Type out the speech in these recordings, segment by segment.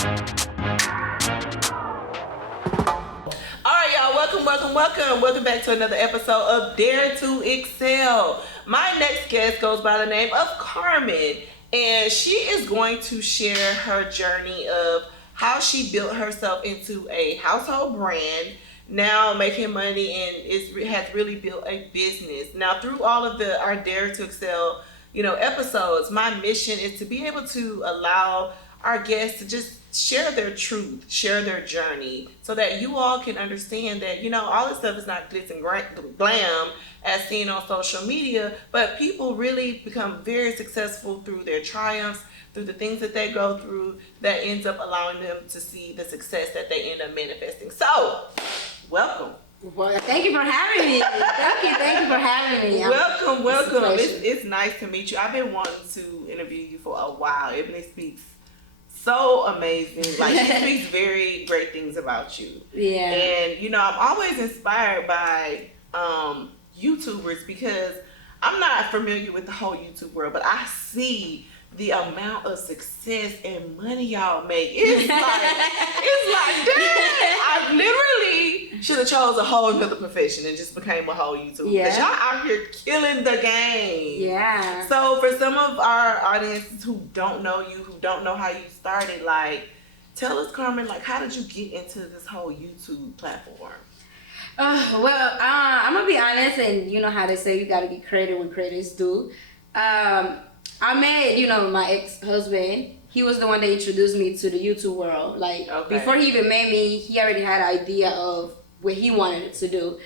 Alright, y'all, welcome back to another episode of Dare to Excel. My next guest goes by the name of Carmen, and she is going to share her journey of how she built herself into a household brand, now making money, and has really built a business. Now, through all of our Dare to Excel, episodes, my mission is to be able to allow our guests to just share their truth, share their journey, so that you all can understand that, all this stuff is not glitz and glam as seen on social media, but people really become very successful through their triumphs, through the things that they go through, that ends up allowing them to see the success that they end up manifesting. So, welcome. Well, thank you for having me. Thank you for having me. Welcome. It's nice to meet you. I've been wanting to interview you for a while. Ebony speaks so amazing. Like, she speaks very great things about you. Yeah. And, I'm always inspired by YouTubers, because I'm not familiar with the whole YouTube world, but I see the amount of success and money y'all make. It's like, dang, I literally should have chose a whole other profession and just became a whole YouTuber. Yeah. Because y'all out here killing the game. Yeah. So for some of our audiences who don't know you, who don't know how you started, tell us, Carmen, how did you get into this whole YouTube platform? I'm gonna be honest, and you know how they say you gotta be creative when creators do. I met, my ex-husband. He was the one that introduced me to the YouTube world. Before he even met me, he already had an idea of what he wanted to do.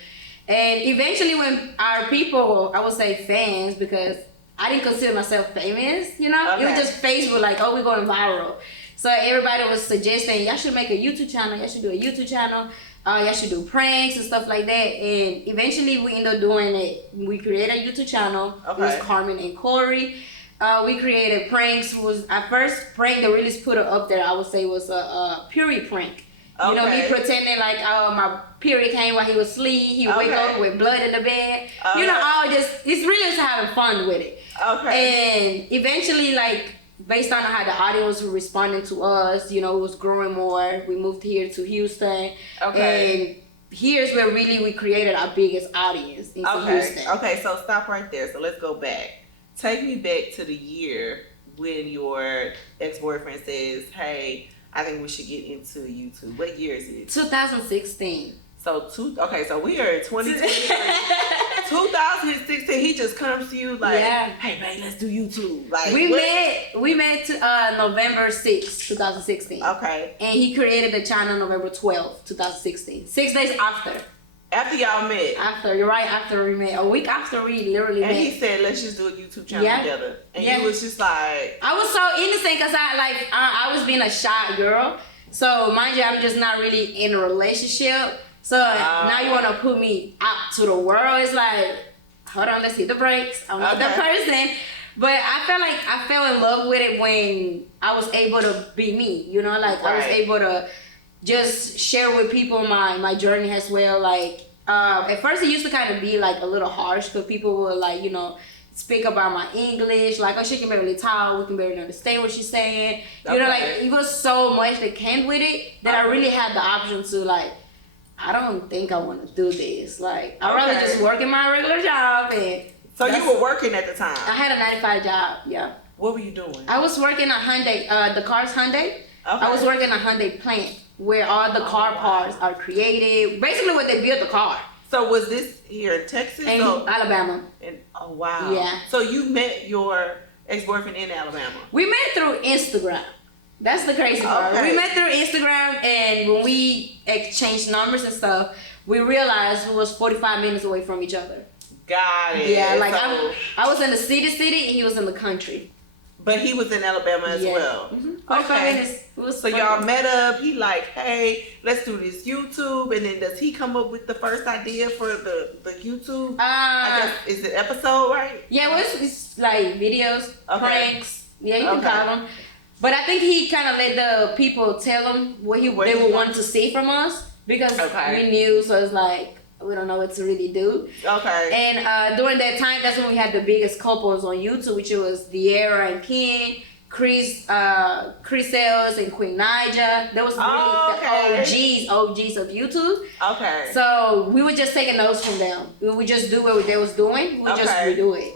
And eventually when our people, I would say fans, because I didn't consider myself famous, Okay. It was just Facebook, we're going viral. So everybody was suggesting, y'all should make a YouTube channel, y'all should do a YouTube channel, y'all should do pranks and stuff like that. And eventually we ended up doing it. We created a YouTube channel. Okay. It was Carmen and Corey. We created pranks. Our first prank that really put it up there, I would say, was a period prank. Okay. Me pretending my period came while he was asleep. He would wake up with blood in the bed. It's really just having fun with it. Okay. And eventually, based on how the audience was responding to us, it was growing more. We moved here to Houston. Okay. And here's where really we created our biggest audience in Houston. Okay, so stop right there. So let's go back. Take me back to the year when your ex-boyfriend says, hey, I think we should get into YouTube. What year is it? 2016. So we are in 2020. 2016, he just comes to you hey, babe, let's do YouTube. We met November 6, 2016. Okay. And he created the channel November 12, 2016. 6 days after. After y'all met? After we met. A week after we literally met. And he said, let's just do a YouTube channel together. And you was just like... I was so innocent because I was being a shy girl. So, mind you, I'm just not really in a relationship. So, now you want to put me out to the world. It's like, hold on, let's hit the brakes. I'm not the person. But I fell in love with it when I was able to be me. I was able to just share with people my journey as well. At first it used to kind of be a little harsh, because people would speak about my English, oh, she can barely talk, we can barely understand what she's saying. It was so much that came with it that I really had the option to I don't think I want to do this. I'd rather just work in my regular job. And so you were working at the time? I had a 9-to-5 job, yeah. What were you doing? I was working at Hyundai, the car's Hyundai. Okay. I was working at Hyundai plant, where all the car parts are created. Basically, where they build the car. So was this here in Texas? In Alabama. Oh, wow. Yeah. So you met your ex-boyfriend in Alabama? We met through Instagram. That's the crazy part. Okay. We met through Instagram, and when we exchanged numbers and stuff, we realized we was 45 minutes away from each other. Got it. Yeah, I was in the city, and he was in the country. But he was in Alabama as well. Mm-hmm. 45 minutes. So y'all met up. He hey, let's do this YouTube. And then does he come up with the first idea for the YouTube? I guess, is it episode, right? Yeah, it's videos, pranks. Yeah, you can call them. But I think he kind of let the people tell him what they would want to see from us, because we knew. So it's we don't know what to really do. Okay. And during that time, that's when we had the biggest couples on YouTube, which was Diera and Ken, Chris Sales and Queen Naija. That was really the OGs of YouTube. Okay. So we were just taking notes from them. We would just do what they was doing. We just redo it.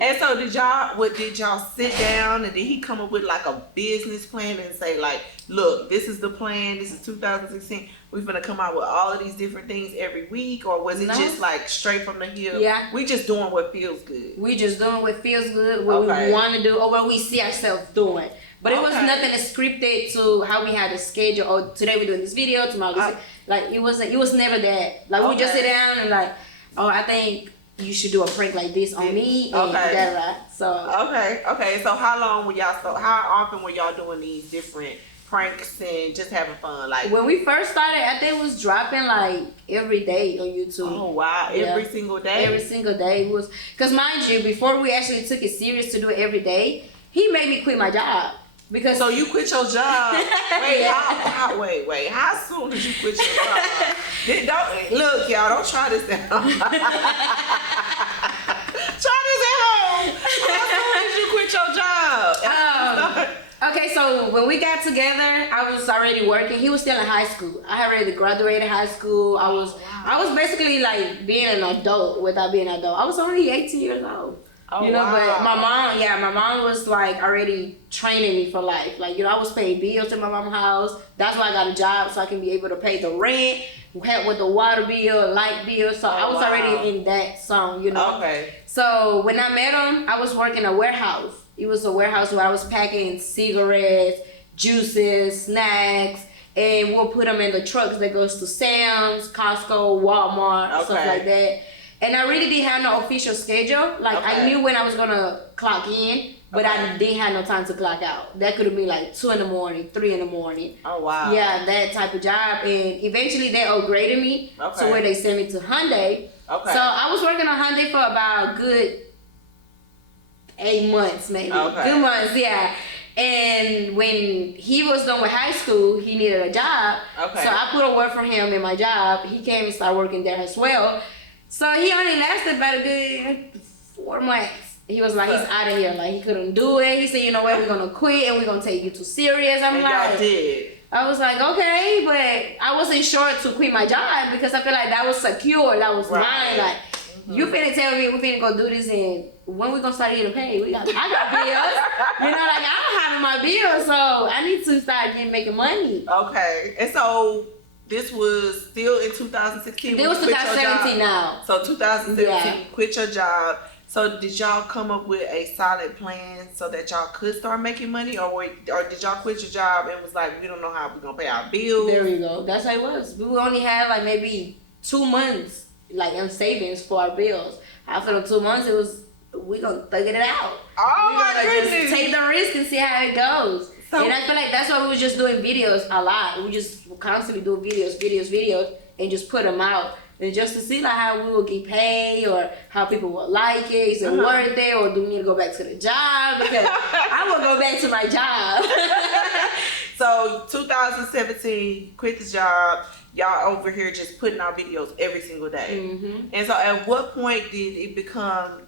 And so did y'all sit down and did he come up with like a business plan and say like, look, this is the plan, this is 2016, we're gonna come out with all of these different things every week, or was it just like straight from the hip? Yeah. We just doing what feels good. We just doing what feels good, what we want to do, or what we see ourselves doing. But it was nothing scripted to how we had a schedule. Oh, today we're doing this video, tomorrow like it was never that. Like we just sit down and like, oh, I think you should do a prank like this on me and that. So okay. So how often were y'all doing these different pranks and just having fun? Like when we first started, I think it was dropping like every day on YouTube. Oh wow, every single day. Every single day was because mind you, before we actually took it serious to do it every day, he made me quit my job. Because so you quit your job. Wait, wait. How soon did you quit your job? Look, y'all, don't try this at home. Try this at home. How soon did you quit your job? Okay, so when we got together, I was already working. He was still in high school. I had already graduated high school. I was basically like being an adult without being an adult. I was only 18 years old. But my mom was like already training me for life. Like, I was paying bills in my mom's house. That's why I got a job, so I can be able to pay the rent, help with the water bill, light bill. So I was already in that zone, Okay. So when I met him, I was working a warehouse. It was a warehouse where I was packing cigarettes, juices, snacks, and we'll put them in the trucks that goes to Sam's, Costco, Walmart, stuff like that. And I really didn't have no official schedule. Like, I knew when I was going to clock in, but I didn't have no time to clock out. That could have been like 2 in the morning, 3 in the morning. Oh, wow. Yeah, that type of job. And eventually they upgraded me to where they sent me to Hyundai. Okay. So I was working on Hyundai for about a good 8 months, maybe. Good months, yeah. And when he was done with high school, he needed a job. So I put a word for him in my job. He came and started working there as well. So he only lasted about a good 4 months. He was like, he's out of here. Like, he couldn't do it. He said, you know what, we're going to quit and we're going to take you too serious. I was like, okay, but I wasn't sure to quit my job because I feel like that was secure. That was mine. Like, you finna tell me we finna go do this and when we gonna start getting paid? I got bills. Like, I'm having my bills, so I need to start making money. Okay. And so this was still in 2016? It was 2017 now. So 2017, quit your job. So did y'all come up with a solid plan so that y'all could start making money? Or did y'all quit your job and was like, we don't know how we're going to pay our bills? There we go. That's how it was. We only had like maybe 2 months like in savings for our bills. After the 2 months, it was, we going to figure it out. Oh my goodness. Just take the risk and see how it goes. So, and I feel like that's why we were just doing videos a lot. We just constantly do videos, and just put them out. And just to see like how we will get paid or how people will like it. Is it worth it, or do we need to go back to the job? Because I will go back to my job. So 2017, quit the job. Y'all over here just putting out videos every single day. And so at what point did it become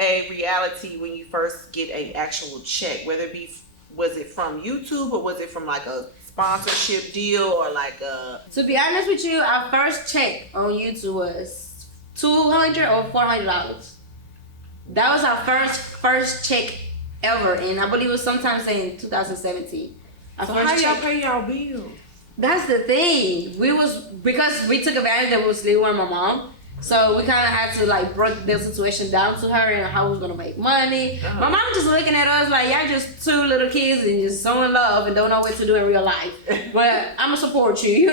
a reality when you first get an actual check? Whether it be, was it from YouTube or was it from like a sponsorship deal or like a... To be honest with you, our first check on YouTube was $200 or $400. That was our first check ever, and I believe it was sometime in 2017. So how y'all pay y'all bills? That's the thing. Because we took advantage that we was living with my mom. So we kind of had to like break the situation down to her and how we was going to make money. My mom just looking at us like, y'all just 2 little kids and just so in love and don't know what to do in real life. But I'm going to support you,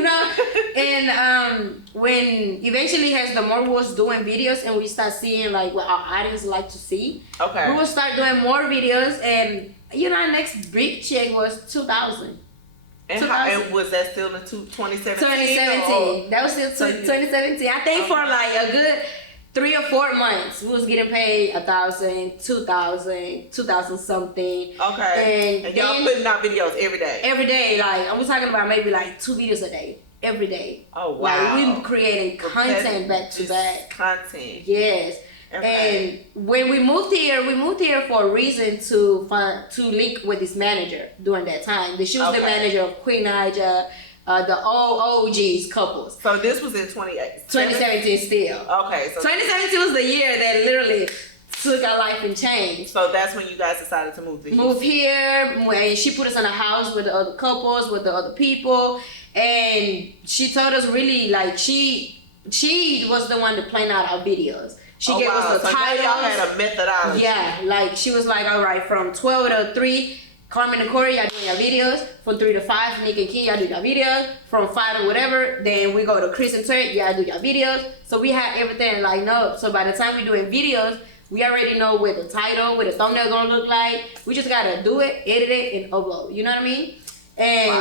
And when eventually as the more we was doing videos and we start seeing like what our audience like to see, we will start doing more videos. And, our next big check was $2,000. And was that still in 2017? 2017. That was still 2017. I think for like a good 3 or 4 months, we was getting paid $1,000, $2,000, $2,000 something. Okay. And y'all putting out videos every day? Every day. Like, I'm talking about maybe like 2 videos a day. Every day. Oh, wow. Like, we creating content back to back. Content. Yes. And when we moved here for a reason to link with this manager during that time. She was the manager of Queen Naija, the all OGs couples. So this was in 2017 still. Okay. So 2017 was the year that literally took our life and changed. So that's when you guys decided to move here. Move here, and she put us in a house with the other couples, with the other people, and she told us really like she was the one that planned out our videos. She gave us the titles. Y'all had a methodology. Yeah, like she was like, all right, from 12 to 3, Carmen and Corey, y'all doing your videos. From 3 to 5, Nick and Ken, y'all do your videos. From 5 to whatever, then we go to Chris and Turk, y'all do your videos. So we had everything lined up. So by the time we're doing videos, we already know what the title, what the thumbnail gonna look like. We just gotta do it, edit it, and upload. You know what I mean? And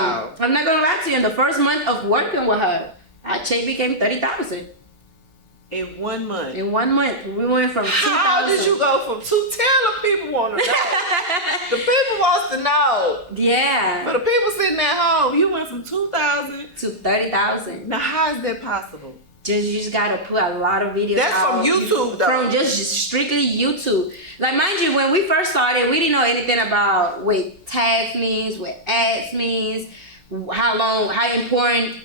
I'm not gonna lie to you, in the first month of working with her, our check became $30,000. In 1 month. In 1 month, we went from 2,000. How did you go from two? Tell the people want to know. The people wants to know. Yeah. For the people sitting at home, you went from 2,000 to 30,000. Now, how is that possible? You just gotta put a lot of videos. That's out. from YouTube, though. From just strictly YouTube. Like, mind you, when we first started, we didn't know anything about what tags means, what ads means, how important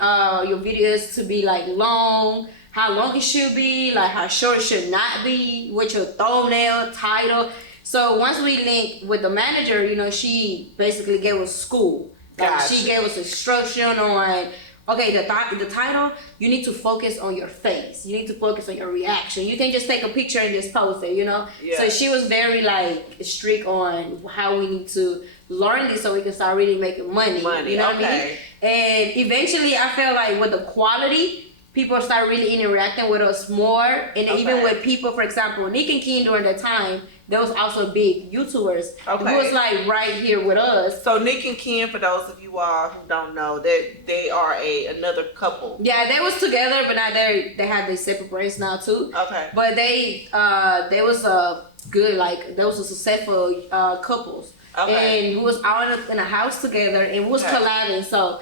your videos to be like long. How long it should be, like how short it should not be, with your thumbnail, title. So once we linked with the manager, you know, she basically gave us school. Like she gave us instruction on, okay, the title, you need to focus on your face. You need to focus on your reaction. You can't just take a picture and just post it, you know? Yeah. So she was very like strict on how we need to learn this so we can start really making money. You know what I mean? And eventually I felt like with the quality, people start really interacting with us more, and even with people, for example, Nick and Ken during that time, they was also big YouTubers. Who was like right here with us. So Nick and Ken, for those of you all who don't know, that they are another couple. Yeah, they was together, but now they have their separate brands now too. Okay. But they was a good, like, they was a successful couples. And we was all in a house together, and we was collabing. So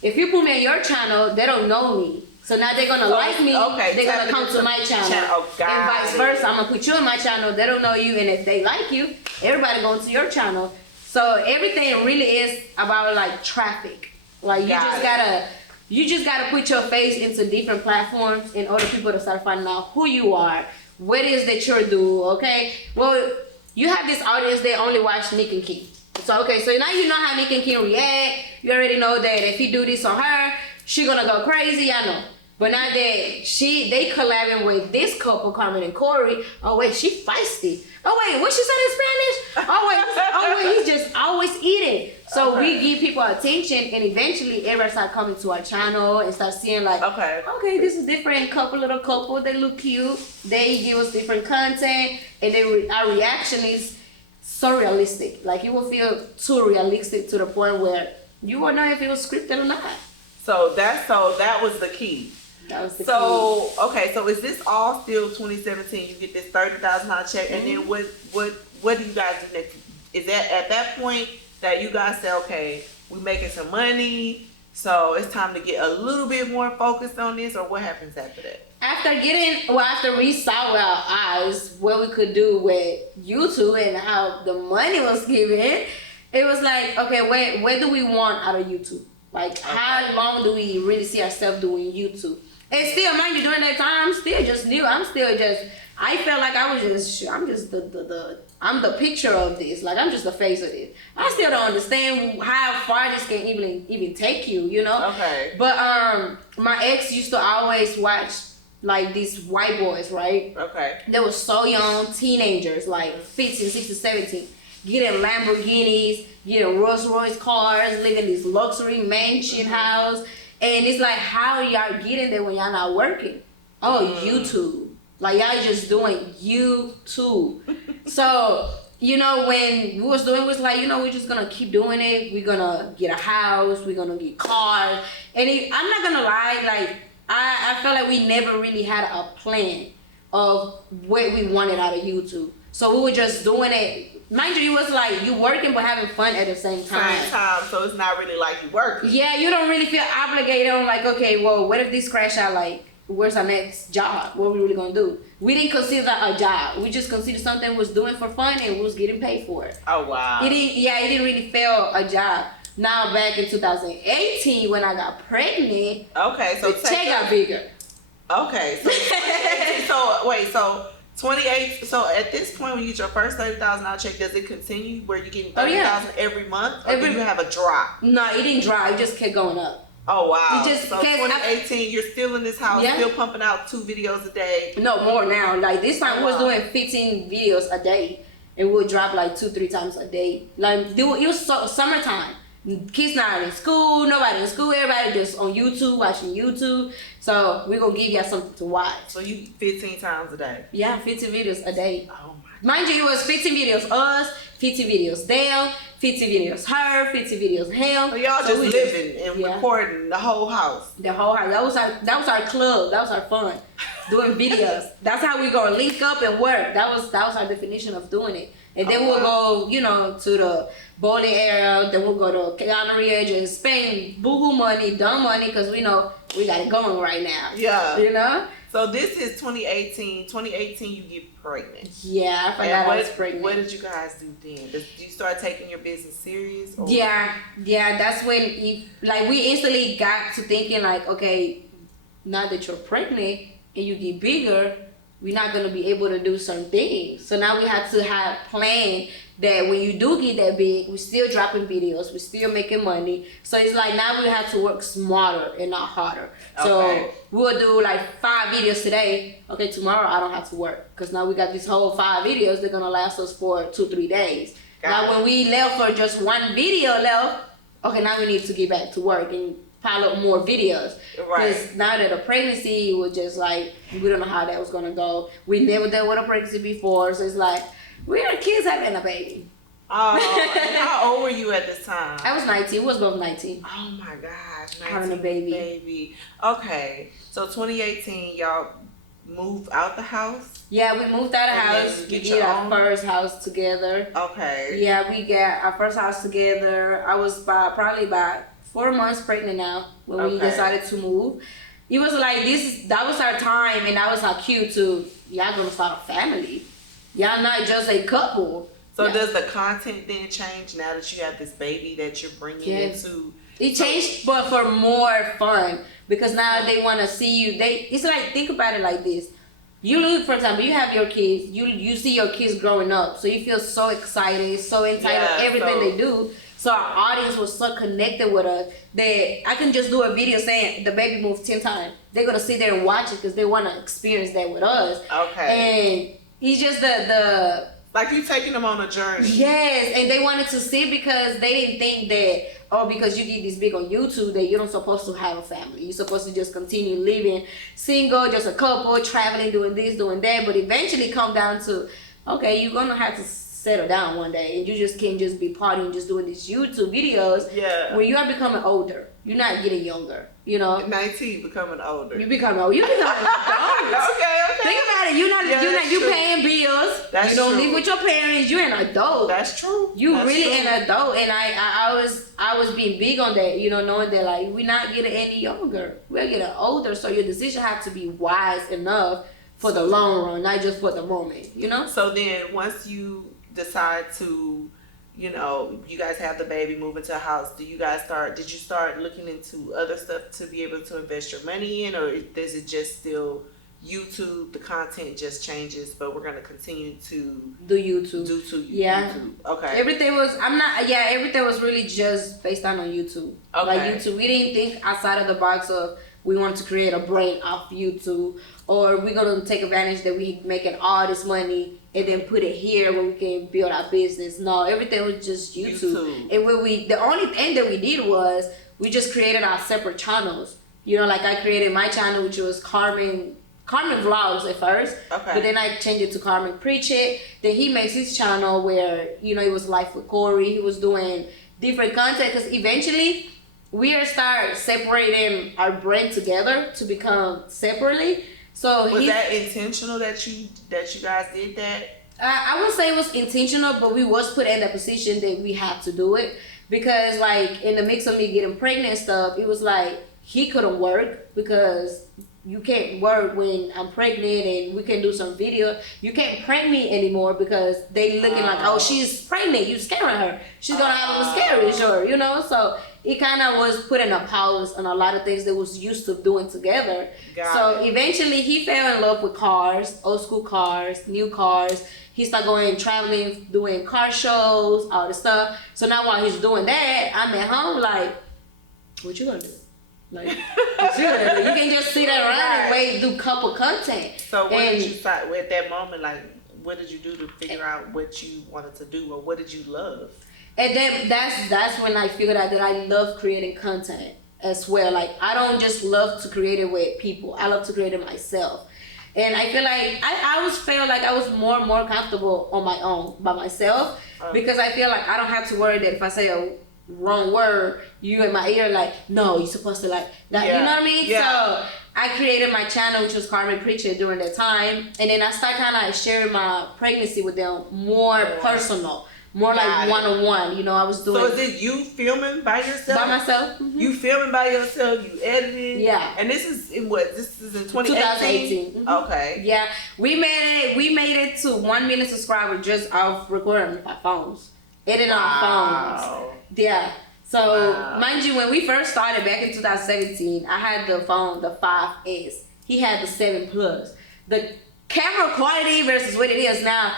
if you put me on your channel, they don't know me. So now they're gonna like me. They're gonna come to my channel. And vice versa. I'm gonna put you on my channel. They don't know you, and if they like you, everybody going to your channel. So everything really is about like traffic. Like you just gotta put your face into different platforms in order for people to start finding out who you are, what it is that you're doing. Okay. Well, you have this audience that only watch Nick and Ken. So so now you know how Nick and Ken react. You already know that if you do this on her, she gonna go crazy. I know. But now that they collabing with this couple, Carmen and Corey. Oh wait, she feisty. Oh wait, what she said in Spanish? Oh wait, he's just always eating. So we give people attention, and eventually everybody start coming to our channel and start seeing like, okay, this is different little couple. They look cute. They give us different content, and our reaction is so realistic. Like you will feel too realistic to the point where you won't know if it was scripted or not. So that was the key. That was the key. So is this all still 2017? You get this $30,000 check, and then what do you guys do next? Is that at that point that you guys say, okay, we're making some money, so it's time to get a little bit more focused on this, or what happens after that? After we saw with our eyes what we could do with YouTube and how the money was given, it was like, okay, where do we want out of YouTube? Like, how long do we really see ourselves doing YouTube? And still, mind you, during that time, I'm still just new. I felt like I'm just the picture of this. Like, I'm just the face of this. I still don't understand how far this can even take you, you know? Okay. But my ex used to always watch, like, these white boys, right? Okay. They were so young, teenagers, like 15, 16, 17. Getting Lamborghinis, getting Rolls Royce cars, living this luxury mansion house. And it's like, how y'all getting there when y'all not working? Oh, YouTube. Like, y'all just doing YouTube. So, you know, when we was like, we're just gonna keep doing it. We're gonna get a house. We're gonna get cars. And I'm not gonna lie, like, I felt like we never really had a plan of what we wanted out of YouTube. So we were just doing it. Mind you, it was like you working but having fun at the same time. So it's not really like you working. Yeah, you don't really feel obligated on like, okay, well, what if this crash out? Like, where's our next job? What we really gonna do? We didn't consider that a job. We just considered something we was doing for fun and we was getting paid for it. Oh wow. It didn't really feel a job. Now back in 2018 when I got pregnant, okay, so the check got bigger. Okay, so 28. So at this point, when you get your first $30,000 check, does it continue where you're getting $30,000 every month, or do you have a drop? No, it didn't drop. It just kept going up. Oh wow! It just, so 2018, you're still in this house, still pumping out 2 videos a day. No, more now. Like this time, we was doing 15 videos a day, and we'll drop like 2-3 times a day. Like it was summertime. Kids not in school, nobody in school, everybody just on YouTube, watching YouTube. So we're gonna give y'all something to watch. So you 15 times a day? Yeah, 15 videos a day. Oh my God. Mind you, it was 15 videos us, 15 videos them, 15 videos her, 15 videos him. So y'all just living and recording the whole house. The whole house. That was our club. That was our fun. Doing videos. That's how we gonna link up and work. That was our definition of doing it. And then we'll go, to the bowling area. Then we'll go to Canary and spend boohoo money, dumb money, because we know we got it going right now. Yeah. So this is 2018. 2018, you get pregnant. Yeah, I forgot I was pregnant. What did you guys do then? Did you start taking your business serious? Or? Yeah. That's when we instantly got to thinking like, okay, now that you're pregnant and you get bigger, we're not gonna be able to do certain things. So now we have to have plan that when you do get that big, we're still dropping videos, we're still making money. So it's like now we have to work smarter and not harder. So we'll do like 5 videos today. Okay, tomorrow I don't have to work because now we got these whole 5 videos. They're gonna last us for 2-3 days. Now when we left for just 1 video left, okay, now we need to get back to work and pile up more videos. Because now that a pregnancy was just like, we don't know how that was gonna go. We never dealt with a pregnancy before, so it's like, we are kids having a baby. Oh, and how old were you at this time? I was 19. We was both 19. Oh my gosh, 19, having a baby. Okay, so 2018, y'all moved out the house? Yeah, we moved out of the house. We did our first house together. Okay. Yeah, we got our first house together. I was probably about 4 months pregnant now when we decided to move. It was like that was our time, and that was our cue to y'all gonna start a family. Y'all not just a couple. So does the content then change now that you have this baby that you're bringing into? It changed, but for more fun, because now they want to see you. It's like, think about it like this. You look, for example, you have your kids. You see your kids growing up, so you feel so excited, so entitled everything they do. So our audience was so connected with us that I can just do a video saying the baby moved 10 times. They're gonna sit there and watch it because they want to experience that with us. Okay. And it's just the like you taking them on a journey. Yes, and they wanted to see because they didn't think that because you get this big on YouTube that you're not supposed to have a family. You're supposed to just continue living single, just a couple, traveling, doing this, doing that. But eventually come down to, okay, you're gonna have to settle down one day, and you just can't just be partying, just doing these YouTube videos. Yeah. When you are becoming older, you're not getting younger. 19 becoming older. You becoming old. You becoming adult. Okay. Think about it. You paying bills. That's you don't live with your parents. You're an adult. That's true. That's really an adult, and I was being big on that. Knowing that like we're not getting any younger. We're getting older, so your decision has to be wise enough for the long run, not just for the moment. So then once you decide to, you guys have the baby, move into a house, did you start looking into other stuff to be able to invest your money in, or is it just still YouTube, the content just changes, but we're gonna continue to do YouTube? YouTube. Okay. Everything was really just based on YouTube. Okay. Like YouTube, we didn't think outside of the box of we want to create a brand off YouTube, or we're gonna take advantage that we making all this money and then put it here where we can build our business. No, everything was just YouTube. And the only thing that we did was we just created our separate channels. Like I created my channel, which was Carmen Vlogs at first. Okay. But then I changed it to Carmen Preach It. Then he makes his channel where, it was Life with Corey. He was doing different content because eventually we are start separating our brand together to become separately. So was that intentional that you guys did that? I would say it was intentional, but we was put in the position that we had to do it because, like, in the mix of me getting pregnant and stuff, it was like he couldn't work because you can't work when I'm pregnant and we can do some video. You can't prank me anymore because they looking like, oh, she's pregnant. You scaring her. She's gonna have a miscarriage, or you know. So it kind of was putting a pause on a lot of things they was used to doing together. So eventually he fell in love with cars, old school cars, new cars. He started going traveling, doing car shows, all this stuff. So now while he's doing that, I'm at home like, what you gonna do? Like, what you gonna do? You can just sit around and wait, do couple content. So what did you start at that moment? Like, what did you do to figure out what you wanted to do, or what did you love? And then that's when I figured out that I love creating content as well. Like, I don't just love to create it with people. I love to create it myself. And I feel like I always felt like I was more and more comfortable on my own, by myself, because I feel like I don't have to worry that if I say a wrong word, you in my ear like, no, you're supposed to like that. You know what I mean? Yeah. So I created my channel, which was Carmen Preacher, during that time. And then I started kind of sharing my pregnancy with them more personal. More like one-on-one, you know, I was doing. So is it you filming by yourself? By myself. Mm-hmm. You filming by yourself, you editing? Yeah. And this is in what? This is in 2018? 2018. Mm-hmm. Okay. Yeah. We made it to 1 million subscribers just off recording with our phones. Editing our phones. Yeah. So, mind you, when we first started back in 2017, I had the phone, the 5S. He had the 7 Plus. The camera quality versus what it is now,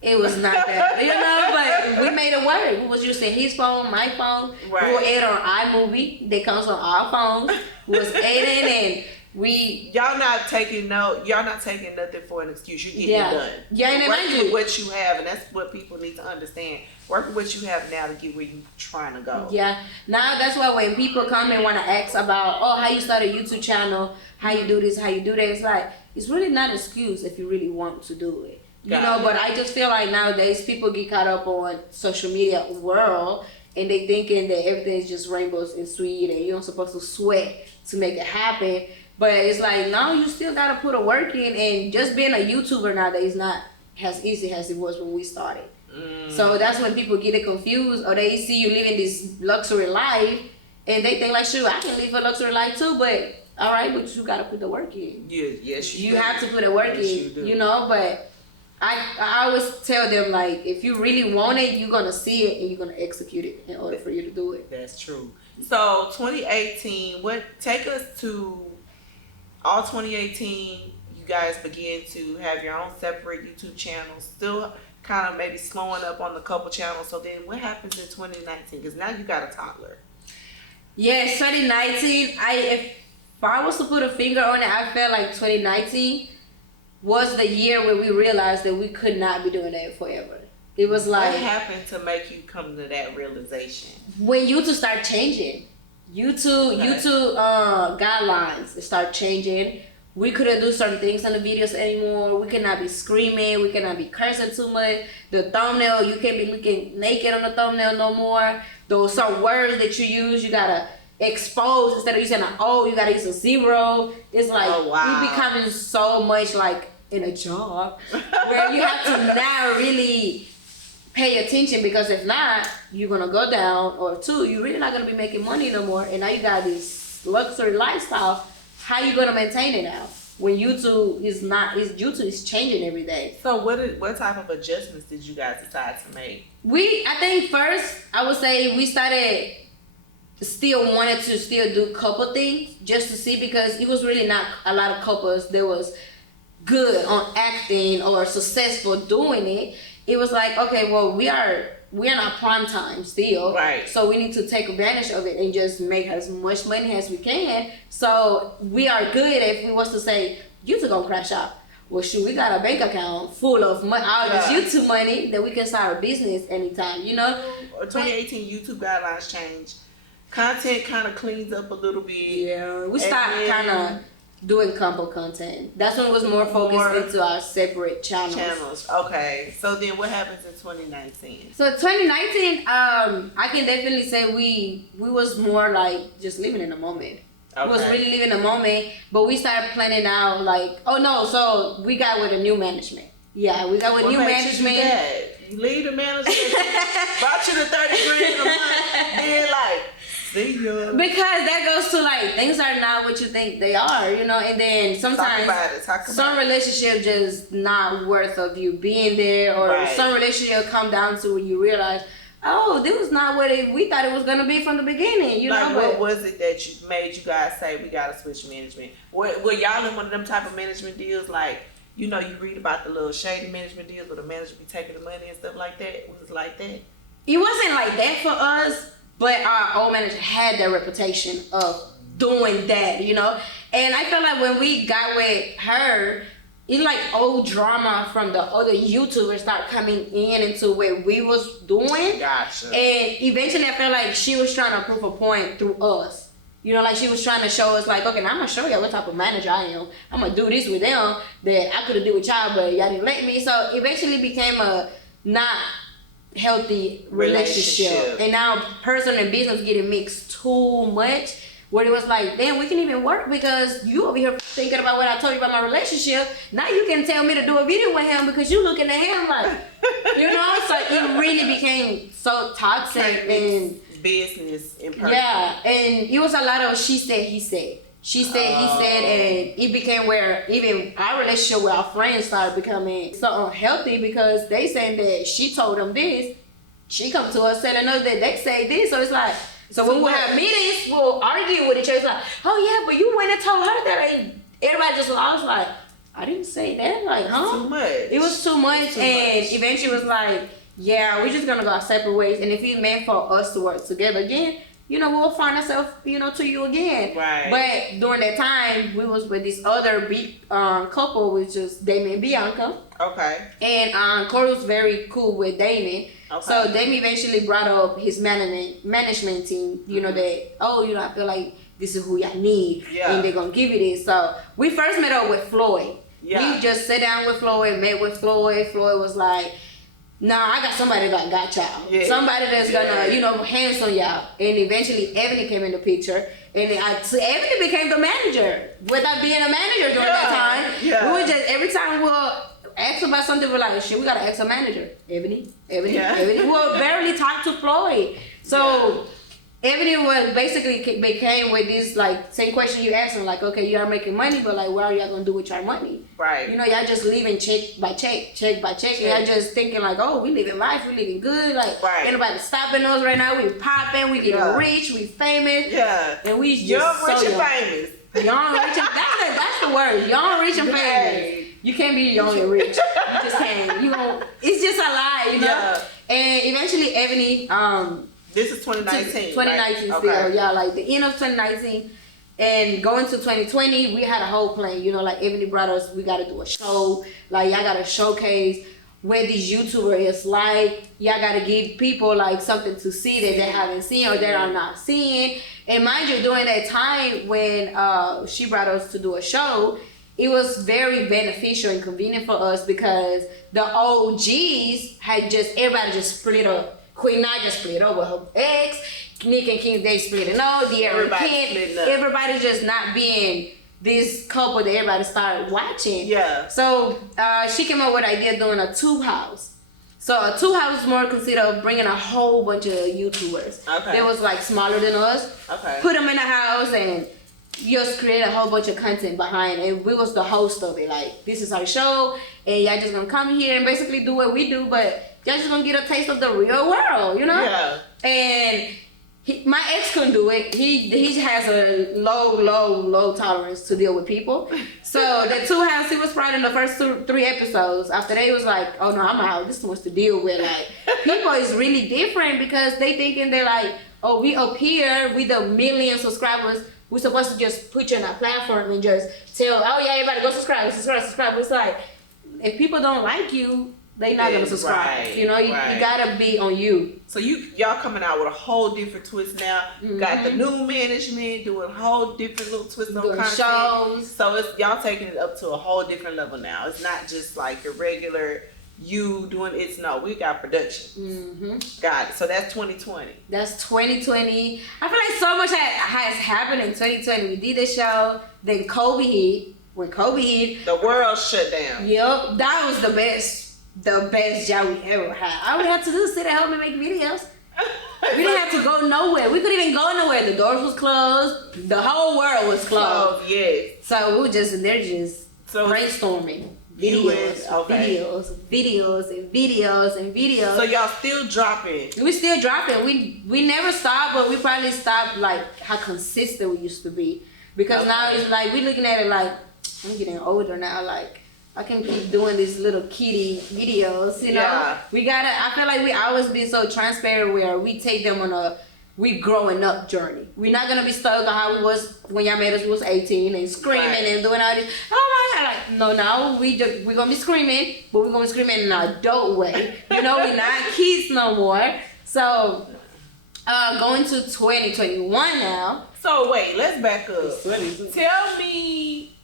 it was not that, you know, but we made it work. We was using his phone, my phone. Right. We were editing on iMovie. They comes on our phones. We was editing and we... Y'all not taking nothing for an excuse. You're getting it done. Yeah, and work with what you have, and that's what people need to understand. Work with what you have now to get where you're trying to go. Yeah. Now that's why when people come and want to ask about, oh, how you start a YouTube channel, how you do this, how you do that, it's like, it's really not an excuse if you really want to do it. You know, but I just feel like nowadays people get caught up on social media world and they thinking that everything is just rainbows and sweet and you're not supposed to sweat to make it happen. But it's like, no, you still got to put a work in, and just being a YouTuber nowadays is not as easy as it was when we started. So that's when people get it confused, or they see you living this luxury life and they think like, shoot, I can live a luxury life too, but all right, but you got to put the work in. Yes, you have to put the work in, you know, but... I always tell them, like, if you really want it, you're going to see it and you're going to execute it in order for you to do it. That's true. So 2018, take us to all 2018, you guys begin to have your own separate YouTube channels, still kind of maybe slowing up on the couple channels. So then what happens in 2019? Because now you got a toddler. Yeah, 2019, if I was to put a finger on it, I felt like 2019 was the year where we realized that we could not be doing that forever. It was like... What happened to make you come to that realization? When YouTube started changing. YouTube guidelines start changing. We couldn't do certain things on the videos anymore. We cannot be screaming. We cannot be cursing too much. The thumbnail, you can't be looking naked on the thumbnail no more. Those some words that you use, you gotta expose. Instead of using an O, you gotta use a 0. It's like, you becoming so much like in a job where you have to now really pay attention, because if not, you're gonna go down, or 2, you're really not gonna be making money no more, and now you got this luxury lifestyle. How you gonna maintain it now when YouTube is changing every day? So what type of adjustments did you guys decide to make? I think first I would say we started wanted to do couple things just to see, because it was really not a lot of couples that was good on acting or successful doing it. It was like, okay, well, we're in our prime time still, right? So we need to take advantage of it and just make as much money as we can. So we are good. If we was to say YouTube gonna crash out, well, shoot, we got a bank account full of money, all this YouTube money that we can start a business anytime, you know. 2018 YouTube guidelines changed. Content kind of cleans up a little bit. Yeah, we started kind of doing combo content. That's when it was more focused into our separate channels. Okay. So then what happens in 2019? So 2019, I can definitely say we was more like just living in the moment. Okay. We was really living the moment, but we started planning out like, so we got with a new management. Yeah, we got with new management. You leave the management, bought you the 30 grand a month, then like See ya. Because that goes to like things are not what you think they are, you know, and then sometimes some relationship just not worth of you being there, or some relationship come down to where you realize, oh, this was not what we thought it was gonna be from the beginning, you know. What was it that you made you guys say we gotta switch management? Were y'all in one of them type of management deals, like, you know, you read about the little shady management deals where the manager be taking the money and stuff like that? Was it like that? It wasn't like that for us, but our old manager had that reputation of doing that, you know. And I feel like when we got with her, it's like old drama from the other YouTubers start coming into what we was doing. Gotcha. And eventually I felt like she was trying to prove a point through us. You know, like she was trying to show us like, okay, now I'm going to show y'all what type of manager I am. I'm going to do this with them that I could have did with y'all, but y'all didn't let me. So eventually became a not healthy relationship. And now personal and business getting mixed too much. Where it was like, damn, we can even work because you over here thinking about what I told you about my relationship. Now you can tell me to do a video with him because you looking at him like, you know? So it really became so toxic and business in person. Yeah, and it was a lot of she said, he said. She said, he said, and it became where even our relationship with our friends started becoming so unhealthy because they saying that she told them this. She come to us telling us that they say this. So it's like, so when we have meetings, we'll argue with each other. It's like, oh yeah, but you went and told her that. And everybody just lost like, I didn't say that. Like, huh? Too much. It was too much. And eventually it was like, yeah, we're just going to go our separate ways. And if it's meant for us to work together again, you know, we'll find ourselves, you know, to you again. Right. But during that time, we was with this other big couple, which is Damon and Bianca. Okay. And Corey was very cool with Damon. Okay. So Damon eventually brought up his management team, you know, that, oh, you know, I feel like this is who y'all need. Yeah. And they're going to give you this. So we first met up with Floyd. Yeah. We just sat down with Floyd, met with Floyd. Floyd was like, nah, I got somebody that got y'all. Yeah. Somebody that's gonna, you know, hands on y'all. And eventually, Ebony came in the picture. And then Ebony became the manager without being a manager during that time. Yeah. We would just, every time we'll ask about something, we're like, shit, we gotta ask a manager. Ebony. We'll barely talk to Floyd. So, Ebony was basically became with this, like, same question you asked him, like, okay, you are making money, but, like, what are y'all gonna do with your money? Right. You know, y'all just living check by check. And y'all just thinking, like, oh, we living life, we living good. Like, ain't nobody stopping us right now. We popping, we getting rich, we famous. Yeah. And we just young, rich, and famous. Young, rich, and that's the word. Young, rich, and famous. You can't be young and rich. You just can't. It's just a lie, you know? Yeah. And eventually, Ebony, this is 2019. 2019 right? still, okay. yeah, like the end of 2019 and going to 2020, we had a whole plan, you know, like Ebony brought us, we gotta do a show, like y'all gotta showcase where these YouTuber is like, y'all gotta give people like something to see that they haven't seen or they are not seeing. And mind you, during that time when she brought us to do a show, it was very beneficial and convenient for us because the OGs had everybody just split up. Queen Nai just split up with her ex. Nick and King, they split up. Everybody just not being this couple that everybody started watching. Yeah. So she came up with the idea of doing a tube house. So a tube house is more considered of bringing a whole bunch of YouTubers. Okay. They was like smaller than us. Okay. Put them in the house and just create a whole bunch of content behind it. And we was the host of it. Like, this is our show and y'all just gonna come here and basically do what we do, but y'all just gonna get a taste of the real world, you know? Yeah. And my ex couldn't do it. He has a low tolerance to deal with people. So the two house, he was probably in the first 3 episodes. After that, he was like, oh no, I'm out. This is too much to deal with. Like, people is really different because they thinking they're like, oh, we up here with a million subscribers. We're supposed to just put you on our platform and just tell, oh yeah, everybody go subscribe. It's like, if people don't like you, they not gonna subscribe. Right, you know, you gotta be on you. So y'all coming out with a whole different twist now. Mm-hmm. Got the new management doing a whole different little twist on content. Shows. So y'all taking it up to a whole different level now. It's not just like a regular you doing it. No, we got production. Mm-hmm. Got it. So that's 2020. That's 2020. I feel like so much has happened in 2020. We did the show. Then COVID hit. When COVID hit, the world shut down. Yep, that was the best job we ever had. All we had to do is sit at home and make videos. We didn't have to go nowhere. We couldn't even go nowhere. The doors was closed. The whole world was closed. Yes. So we were just in there just brainstorming. Videos, videos. So y'all still dropping? We still dropping. We never stopped, but we probably stopped like how consistent we used to be. Because now it's like we looking at it like I'm getting older now. Like I can keep doing these little kitty videos, you know. Yeah. I feel like we always been so transparent where we take them on we growing up journey. We're not gonna be stuck on how we was when y'all made us. We was 18 and screaming and doing all this. Oh my God! Like no, now we're gonna be screaming, but we're gonna be screaming in an adult way. You know, we're not kids no more. So going to 2021 now. So wait, let's back up. Tell me,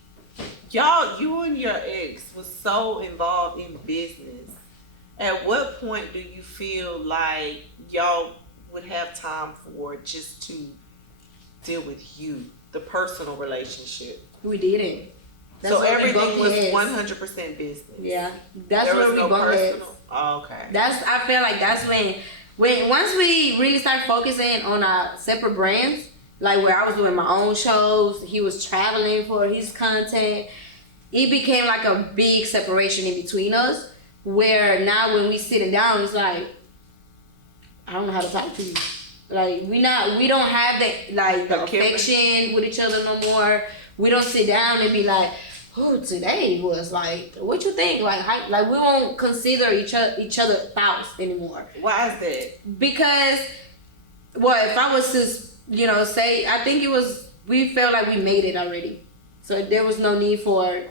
you and your ex was so involved in business. At what point do you feel like y'all would have time for just to deal with you, the personal relationship? We didn't. So everything was 100% business. Yeah, that's where we bumped heads. Oh, okay. I feel like that's when once we really start focusing on our separate brands, like where I was doing my own shows, he was traveling for his content. It became like a big separation in between us. Where now when we sitting down, it's like, I don't know how to talk to you. Like we don't have the affection with each other no more. We don't sit down and be like, oh, today was like, what you think? Like we won't consider each other thoughts anymore. Why is that? Because, well, if I was to, say, I think we felt like we made it already. So there was no need for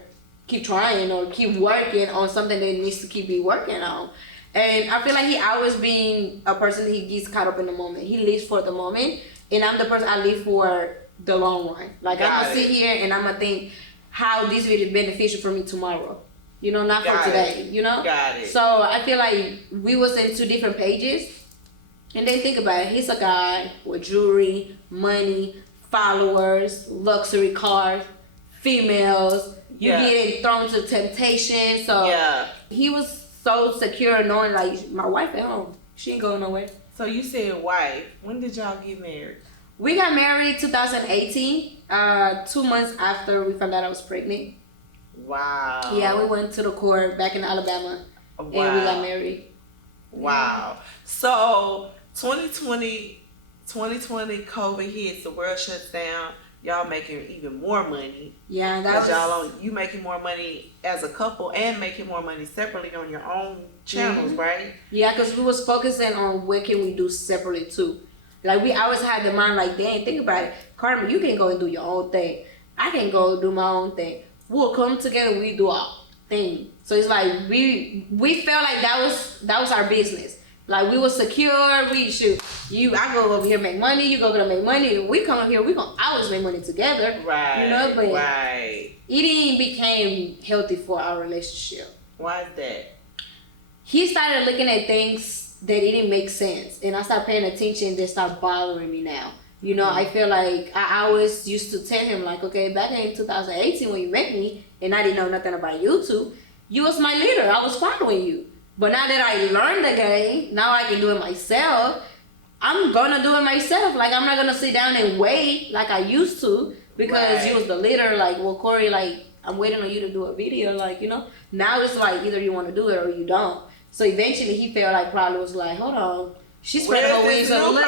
keep trying or keep working on something that needs to be working on. And I feel like he always being a person that he gets caught up in the moment. He lives for the moment, and I'm the person I live for the long run. Like I'm gonna sit here and I'm gonna think how this will be beneficial for me tomorrow. Not for today. Got it. So I feel like we was in two different pages, and then think about it. He's a guy with jewelry, money, followers, luxury cars, females. You getting thrown to temptation. So he was so secure knowing like my wife at home. She ain't going nowhere. So you said wife. When did y'all get married? We got married 2018. 2 months after we found out I was pregnant. Wow. Yeah, we went to the court back in Alabama. Wow. And we got married. Wow. So 2020 COVID hits, the world shuts down. Y'all making even more money. Yeah, you making more money as a couple and making more money separately on your own channels, right? Yeah, because we was focusing on what can we do separately too. Like we always had the mind like, dang, think about it. Carmen, you can go and do your own thing. I can go do my own thing. We'll come together, we do our thing. So it's like we felt like that was our business. Like we were secure. I go over here make money. You go over there make money. We come up here. We gonna always make money together. Right. But right. It didn't became healthy for our relationship. Why is that? He started looking at things that didn't make sense, and I started paying attention. They start bothering me now. I feel like I always used to tell him like, okay, back in 2018 when you met me, and I didn't know nothing about YouTube, you was my leader. I was following you. But now that I learned the game, now I can do it myself. I'm gonna do it myself. Like I'm not gonna sit down and wait like I used to because you was the leader. Like, well, Corey, like I'm waiting on you to do a video. Like, now it's like either you want to do it or you don't. So eventually he felt like probably was like, hold on, she's spreading her wings a little.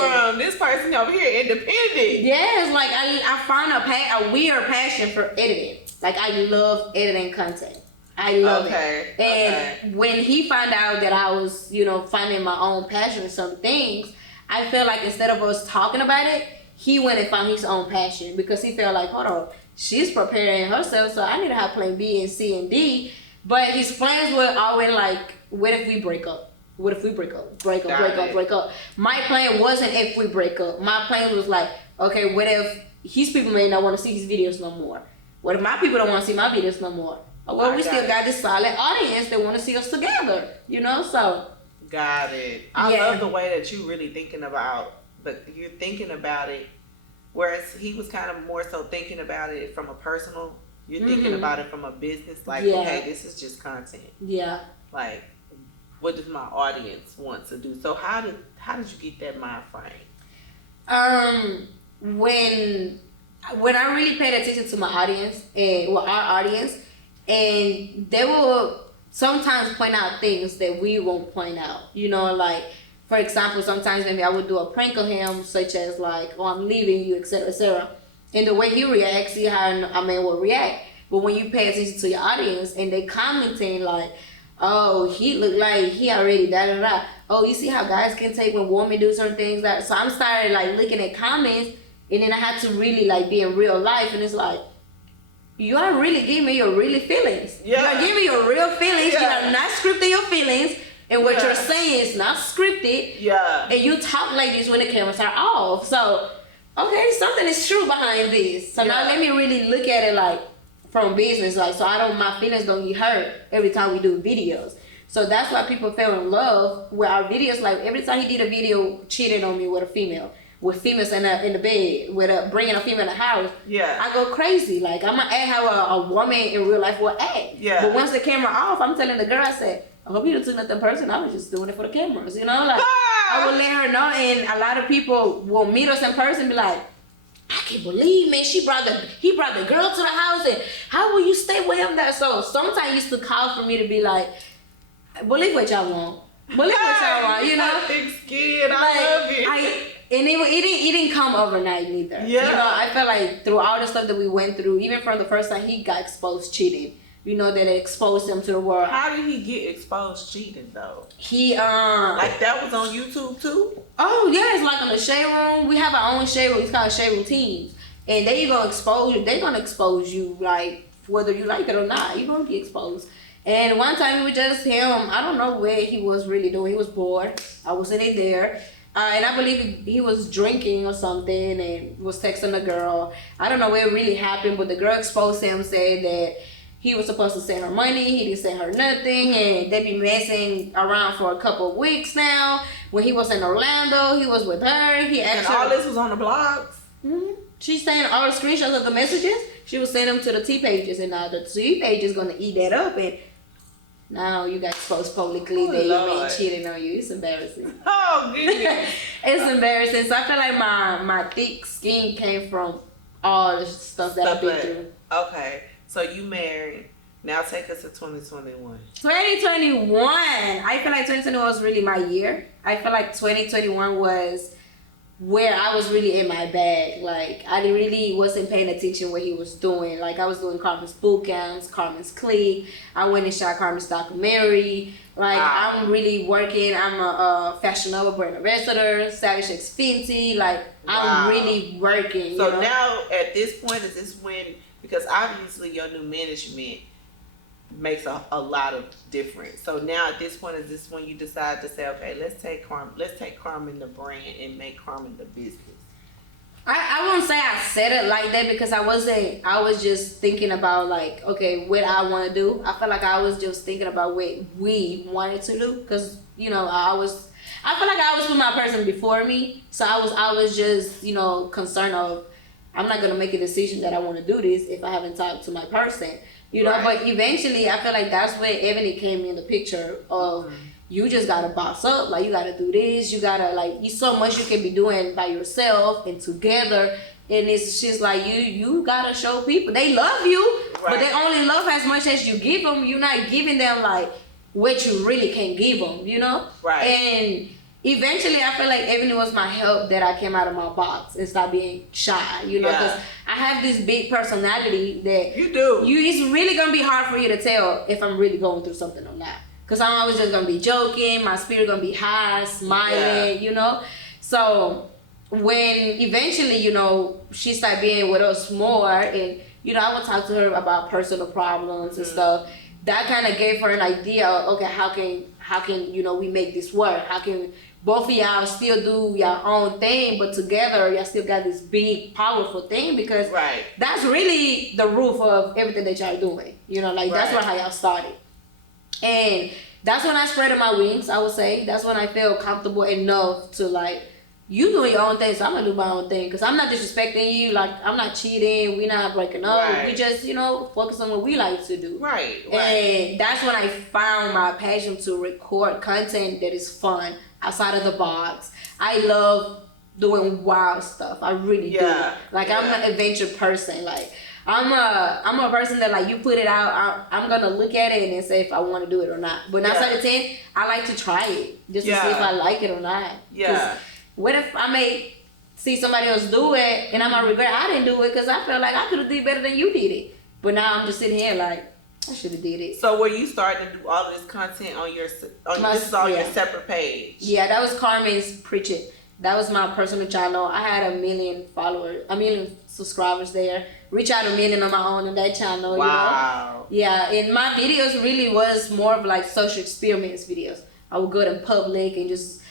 From this person over here, independent. Yes, like I found a weird passion for editing. Like I love editing content. I love it. And when he found out that I was, finding my own passion in some things, I felt like instead of us talking about it, he went and found his own passion because he felt like, hold on, she's preparing herself, so I need to have plan B and C and D. But his plans were always like, what if we break up? What if we break up? Break up. My plan wasn't if we break up. My plan was like, okay, what if his people may not want to see his videos no more? What if my people don't want to see my videos no more? Well, we still got this solid audience that want to see us together, so. Got it. I love the way that you really thinking about, but you're thinking about it, whereas he was kind of more so thinking about it from a personal, you're thinking about it from a business, like, okay, this is just content. Yeah. Like, what does my audience want to do? So how did you get that mind frame? When I really paid attention to my audience and our audience, and they will sometimes point out things that we won't point out. You know, like for example, sometimes maybe I would do a prank on him, such as like, "Oh, I'm leaving you," etc., etc. And the way he reacts, see how a man will react. But when you pay attention to your audience and they commenting like, "Oh, he look like he already da da da." Oh, you see how guys can take when women do certain things. That so I'm started like looking at comments, and then I had to really like be in real life, and it's like, you are really giving me your really feelings. Yeah. You are giving me your real feelings. Yeah. You are not scripting your feelings, and what you're saying is not scripted. Yeah. And you talk like this when the cameras are off. So, okay, something is true behind this. So now let me really look at it like from business, like so my feelings don't get hurt every time we do videos. So that's why people fell in love with our videos. Like every time he did a video cheating on me with a female, with females in the bed, with bringing a female in the house, I go crazy. Like I'm gonna act how a woman in real life will act. Yeah. But once the camera off, I'm telling the girl, I said, I hope you don't took nothing personal. I was just doing it for the cameras, you know. Like I will let her know, and a lot of people will meet us in person, and be like, I can't believe, man, he brought the girl to the house, and how will you stay with him? That so sometimes used to call for me to be like, believe what y'all want. Believe what y'all want, you know? Thick skin, I love it. And it didn't come overnight neither. Yeah. You know, I felt like through all the stuff that we went through, even from the first time he got exposed cheating, you know, that it exposed him to the world. How did he get exposed cheating though? He like that was on YouTube too? Oh yeah, it's like on the shade room. We have our own shade room. It's called Shade Room Teams. And they're gonna expose you like whether you like it or not. You're gonna be exposed. And one time it was just him. I don't know what he was really doing. He was bored. I wasn't in there. And I believe he was drinking or something and was texting a girl. I don't know what really happened, but the girl exposed him, said that he was supposed to send her money. He didn't send her nothing. And they be messing around for a couple of weeks now. When he was in Orlando, he was with her. He asked her. And all this was on the blogs? Mm-hmm. She's saying all the screenshots of the messages. She was sending them to the T pages. And now the T page is going to eat that up. And now you got exposed publicly that your man cheating on you. It's embarrassing. Oh, goodness. It's embarrassing. So I feel like my thick skin came from all the stuff that I've been through. Okay. So you married. Now take us to 2021. 2021. I feel like 2021 was really my year. I feel like 2021 was where I was really in my bag. Like I really wasn't paying attention what he was doing. Like I was doing Carmen's boot camps, Carmen's clique. I went and shot Carmen's documentary. Like I'm really working. I'm a Fashion Nova brand ambassador, Savage X Fenty. Like I'm really working. So you know? now at this point, is this when, because obviously your new management makes a lot of difference. So now at this point, is this when you decide to say, okay, let's take Carmen the brand and make Carmen the business? I won't say I said it like that because I was just thinking about like, okay, what I want to do. I felt like I was just thinking about what we wanted to do because, you know, I feel like I was with my person before me. So I was just, you know, concerned of, I'm not going to make a decision that I want to do this if I haven't talked to my person. You know, but eventually I feel like that's where Ebony came in the picture of you just gotta boss up, like you gotta do this, you gotta like you so much you can be doing by yourself and together, and it's just like you gotta show people they love you, but they only love as much as you give them. You're not giving them like what you really can give them, you know. And eventually I feel like Ebony was my help that I came out of my box and stopped being shy, you know, because I have this big personality that it's really gonna be hard for you to tell if I'm really going through something or not, because I'm always just gonna be joking, my spirit gonna be high, smiling, you know. So when eventually, you know, she started being with us more, and you know, I would talk to her about personal problems and stuff. That kind of gave her an idea of, okay, how can you know we make this work? How can both of y'all still do your own thing, but together y'all still got this big, powerful thing? Because that's really the roof of everything that y'all doing. You know, like that's how y'all started. And that's when I spread my wings, I would say. That's when I felt comfortable enough to like you doing your own thing, so I'm gonna do my own thing. Cause I'm not disrespecting you. Like I'm not cheating. We're not breaking up. Right. We just focus on what we like to do. Right. And that's when I found my passion to record content that is fun outside of the box. I love doing wild stuff. I really do. Like I'm an adventure person. Like I'm a person that like you put it out, I'm gonna look at it and say if I want to do it or not. But 9 out of 10, I like to try it just to see if I like it or not. Yeah. What if I may see somebody else do it and I'm gonna regret I didn't do it because I feel like I could have did better than you did it. But now I'm just sitting here like I should have did it. So were you starting to do all of this content on your this is on your separate page? Yeah, that was Carmen's Preach It. That was my personal channel. I had 1 million followers, 1 million subscribers there. Reach out 1 million on my own on that channel. Wow. You know? Yeah, and my videos really was more of like social experiments videos. I would go to public and just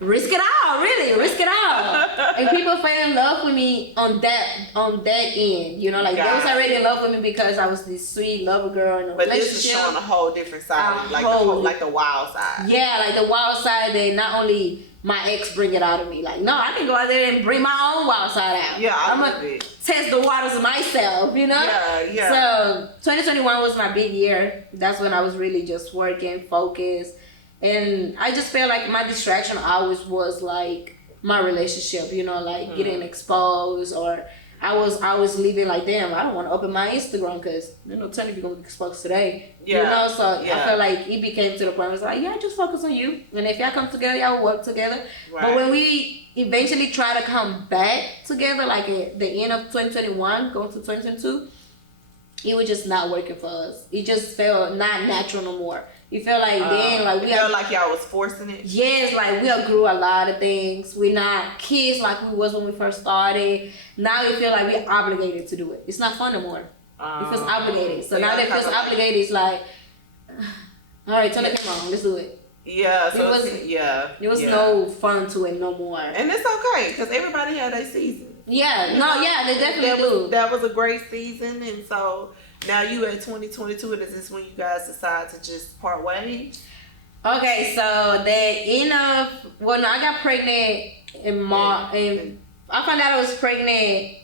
risk it out, really, risk it out. And people fell in love with me on that end, you know, like they was already in love with me because I was this sweet lover girl in a relationship. But this is showing a whole different side, like the wild side. Yeah, like the wild side that not only my ex bring it out of me, like no, I can go out there and bring my own wild side out. Yeah, I'm gonna test the waters myself, you know. Yeah. So 2021 was my big year. That's when I was really just working, focused. And I just felt like my distraction always was like my relationship, you know, like getting exposed, or I was leaving like, damn, I don't want to open my Instagram because there's no telling if you're going to get exposed today. Yeah. You know, so I felt like it became to the point where it's like, yeah, just focus on you. And if y'all come together, y'all will work together. Right. But when we eventually try to come back together, like at the end of 2021, going to 2022, it was just not working for us. It just felt not natural no more. You feel like then, like we felt like y'all was forcing it. Yes, like we outgrew a lot of things. We're not kids like we was when we first started. Now we feel like we're obligated to do it. It's not fun no more. It feels obligated. So now that it feels obligated, it's like, all right, turn the camera on. Let's do it. Yeah. So there was no fun to it no more. And it's okay because everybody had their season. Yeah. They definitely do. That was a great season, and so. Now you at 2022, and is this when you guys decide to just part ways? Okay, so I got pregnant in March, and I found out I was pregnant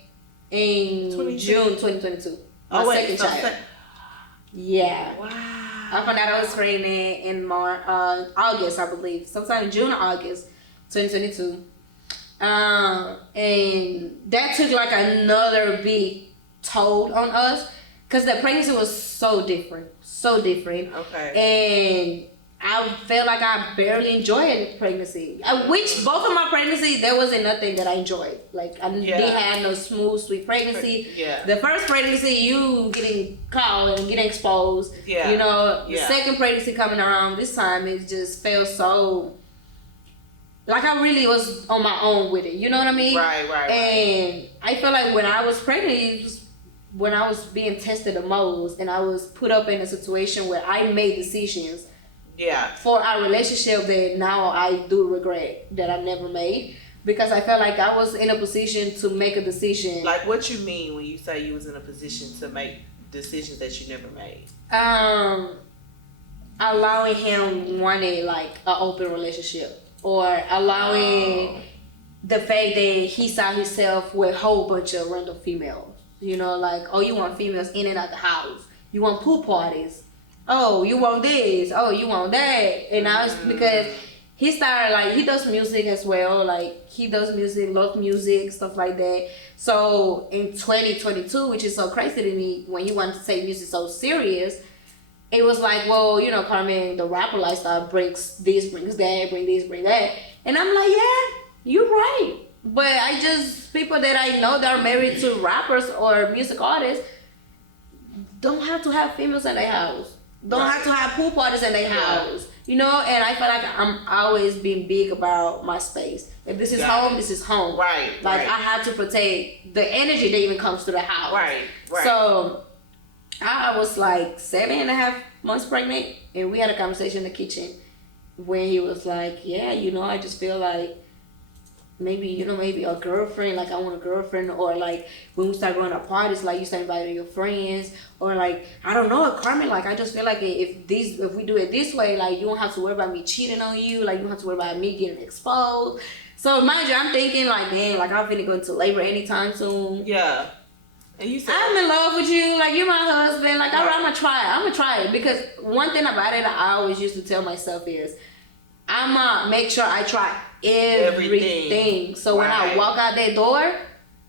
in June 2022. My second child. Yeah. Wow. I found out I was pregnant in August, I believe, sometime in June or August 2022. And that took like another big toll on us. Because the pregnancy was so different. Okay. And I felt like I barely enjoyed pregnancy. Which both of my pregnancies, there wasn't nothing that I enjoyed. Like I didn't have no smooth, sweet pregnancy. Yeah. The first pregnancy, you getting caught and getting exposed. Yeah. You know, the second pregnancy coming around this time, it just felt so. Like I really was on my own with it. You know what I mean? Right. And I feel like when I was pregnant, it was when I was being tested the most, and I was put up in a situation where I made decisions for our relationship that now I do regret that I never made, because I felt like I was in a position to make a decision. Like what you mean when you say you was in a position to make decisions that you never made? Allowing him wanting like an open relationship, or allowing the fact that he saw himself with a whole bunch of random females. You know, like, oh, you want females in and out the house. You want pool parties. Oh, you want this. Oh, you want that. And now it's because he started, like, he does music as well. Like, he does music, love music, stuff like that. So, in 2022, which is so crazy to me, when you want to take music so serious, it was like, well, you know, Carmen, the rapper lifestyle brings this, brings that, bring this, bring that. And I'm like, yeah, you're right. But people that I know that are married to rappers or music artists don't have to have females in their house. Don't have to have pool parties in their house. You know, and I feel like I'm always being big about my space. If this is home, this is home. Right. Like I have to protect the energy that even comes to the house. Right. So I was like 7.5 months pregnant, and we had a conversation in the kitchen when he was like, yeah, you know, I just feel like maybe a girlfriend, like I want a girlfriend, or like when we start going to parties, like you start inviting your friends, or like, I don't know, Carmen, like I just feel like if we do it this way, like you don't have to worry about me cheating on you, like you don't have to worry about me getting exposed. So mind you, I'm thinking like, man, like I'm finna go into labor anytime soon. Yeah. And you said I'm in love with you, like you're my husband. Like Right. I'm gonna try it because one thing about it, I always used to tell myself is, I'ma make sure I try everything. So when I Right. walk out that door,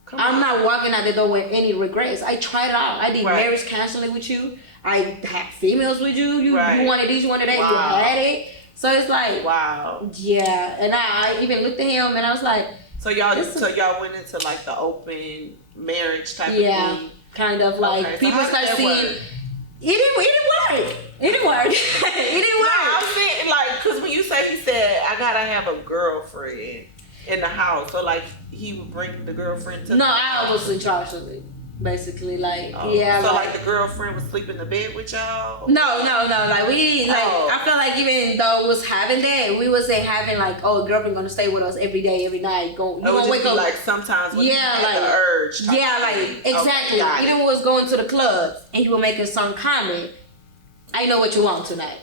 Come I'm on. not walking out the door with any regrets. I tried it out. I did Right. marriage counseling with you. I had females with you. You Right. wanted this, you wanted that. Wow. You had it. So it's like, Wow. yeah. And I even looked at him and I was like, So y'all went into like the open marriage type yeah, of thing. kind of like Okay, so people how did start that seeing. work? It didn't work. It didn't work. It didn't No, work. I'm saying like, cause when you say he said I gotta have a girlfriend in the house, so like he would bring the girlfriend to. No, the I house. was in charge of it. Basically, like Oh, yeah, So like like the girlfriend would sleep in the bed with y'all. no, like we like Oh. I feel like even though we was having that, we wasn't having like, oh, girlfriend gonna stay with us every day, every night. You It would gonna just wake be up like sometimes when Yeah, you had like- the urge. type yeah, of like thing. exactly. Okay, got it. Even when we was going to the club and he would make a song comment, I know what you want tonight.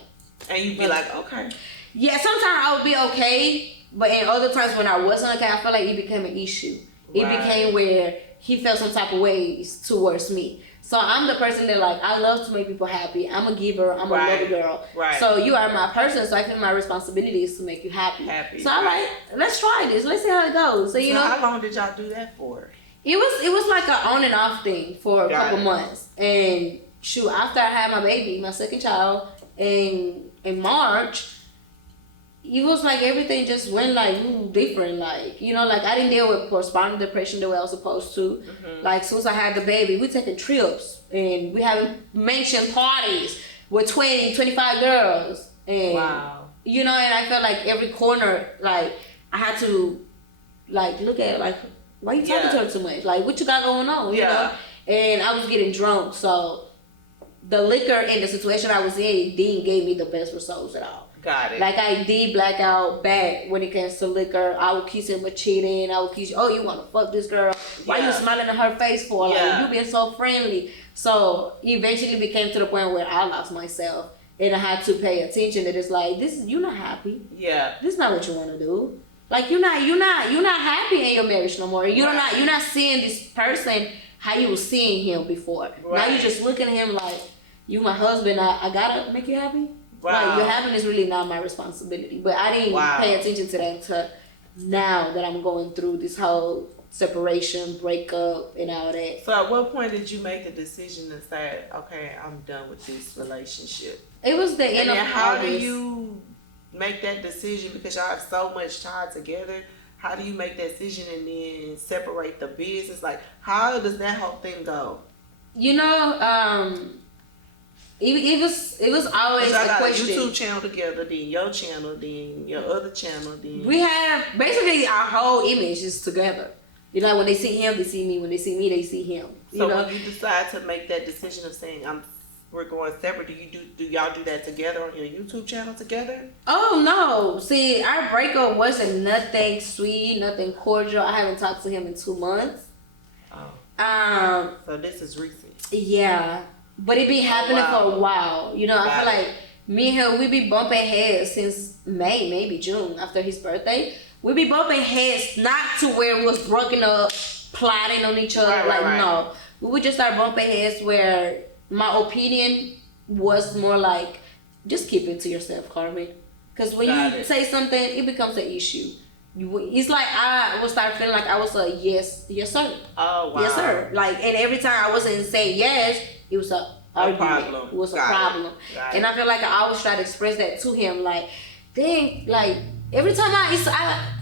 And you'd be like, okay. Yeah, sometimes I would be okay, but in other times when I wasn't okay, I feel like it became an issue. It Right. became where he felt some type of ways towards me. So I'm the person that like I love to make people happy. I'm a giver. I'm Right. a lover girl. Right. So you are my person. So I feel my responsibility is to make you happy. Happy, So I'm right. like, let's try this. Let's see how it goes. So you know, how long did y'all do that for? it was like an on and off thing for a Got couple it. months. And shoot, after I had my baby, my second child, in March, it was like everything just went like different. Like, you know, like I didn't deal with postpartum depression the way I was supposed to. Mm-hmm. Like, as soon as I had the baby, we taking trips and we having mansion parties with 20, 25 girls. And, Wow. you know, and I felt like every corner, like, I had to, like, look at it, like, why you talking Yeah. to her too much? Like, what you got going on, you Yeah. know? And I was getting drunk, so the liquor and the situation I was in didn't give me the best results at all. Got it. Like, I did black out bad when it comes to liquor. I would kiss him with cheating. I would kiss, oh, you want to fuck this girl? Why you Yeah. smiling in her face for? Like, Yeah. you being so friendly. So, eventually became to the point where I lost myself. And I had to pay attention that it's like, you're not happy. Yeah. This is not what you want to do. Like, you're not happy in your marriage no more. You're not seeing this person how you were seeing him before. Now Right. you just looking at him like, you my husband, I gotta make you happy. Wow. Like, your happiness really not my responsibility. But I didn't Wow. pay attention to that until now that I'm going through this whole separation, breakup, and all that. So at what point did you make the decision to say, okay, I'm done with this relationship? It was the end And then of how do August. you make that decision, because y'all have so much time together? How do you make that decision and then separate the business? Like, how does that whole thing go? You know, it was always Y'all a got a question. YouTube channel together, then your channel, then your other channel, then We have basically our whole image is together. You know, when they see him, they see me. When they see me, they see him. You So know, when you decide to make that decision of saying we're going separate, do y'all do that together on your YouTube channel together? oh no! See, our breakup wasn't nothing sweet, nothing cordial. I haven't talked to him in 2 months. Oh, so this is recent. Yeah, but it been happening wow. for a while. You know, I Got feel it. like me and him, we be bumping heads since May, maybe June, after his birthday. We be bumping heads, not to where we was broken up, plotting on each other. Right. No, we would just start bumping heads where my opinion was more like, just keep it to yourself, Carmen. Because when Got you it. say something, it becomes an issue. It's like I would start feeling like I was a yes sir. Oh, wow. Yes, sir. Like, and every time I wasn't saying yes, it was a argument. problem. It was a Got it. problem. Got And it. I feel like I always try to express that to him. Like, dang, like every time I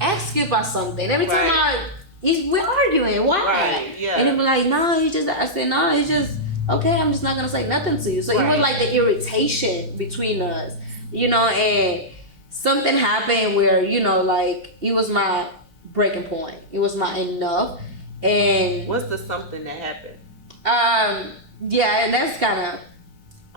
ask you about something, every time Right. we're arguing. Why? Right, yeah. And he'd be like, no, he just. I said, no, it's just okay. I'm just not gonna say nothing to you. So it was Right. like the irritation between us, you know, and something happened where, you know, like it was my breaking point. It was my enough. And What's the something that happened? yeah, and that's kind of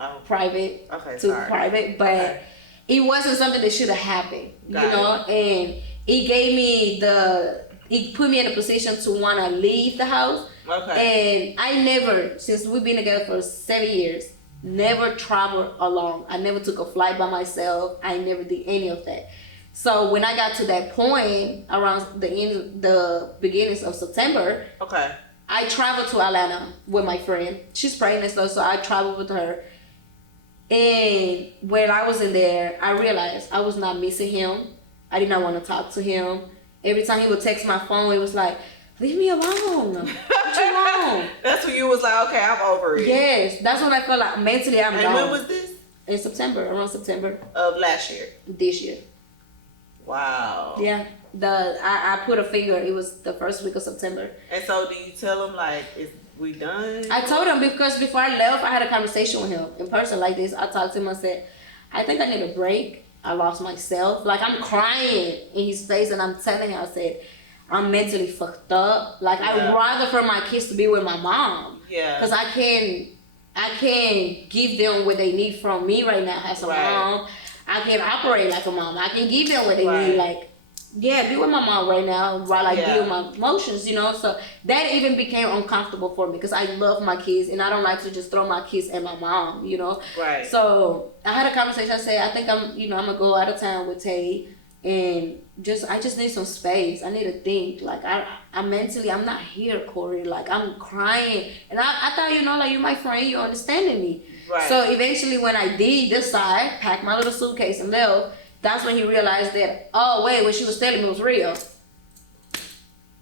Oh, private, okay, too sorry. private, but Okay. it wasn't something that should have happened, Got you know. And it put me in a position to want to leave the house. Okay. And I never, since we've been together for 7 years, never traveled alone. I never took a flight by myself. I never did any of that. So when I got to that point around the beginnings of September, okay, I traveled to Atlanta with my friend. She's pregnant though, so I traveled with her. And when I was in there, I realized I was not missing him. I did not want to talk to him. Every time he would text my phone, it was like, leave me alone. What you want? That's when you was like, okay, I'm over it. Yes, that's when I felt like mentally I'm and gone. when was this? In September, around September. Of last year? This year. Wow. Yeah. I put a finger, it was the first week of September. And so do you tell him like, is we done? I told him because before I left, I had a conversation with him in person like this. I talked to him, I said, I think I need a break. I lost myself. Like, I'm crying in his face and I'm telling him, I said, I'm mentally fucked up. Like, I'd rather for my kids to be with my mom. Yeah. Because I can't give them what they need from me right now as a mom. I can operate like a mom. I can give them what they need. Like, yeah, be with my mom right now while I deal with my emotions, you know. So that even became uncomfortable for me because I love my kids and I don't like to just throw my kids at my mom, you know. Right. So I had a conversation. I said, I think I'm gonna go out of town with Tay and I just need some space. I need to think. Like I'm mentally, I'm not here, Corey. Like I'm crying, and I thought, you know, like you're my friend, you're understanding me. Right. So eventually, when I did decide, pack my little suitcase and left, that's when he realized that, oh wait, what she was telling me was real.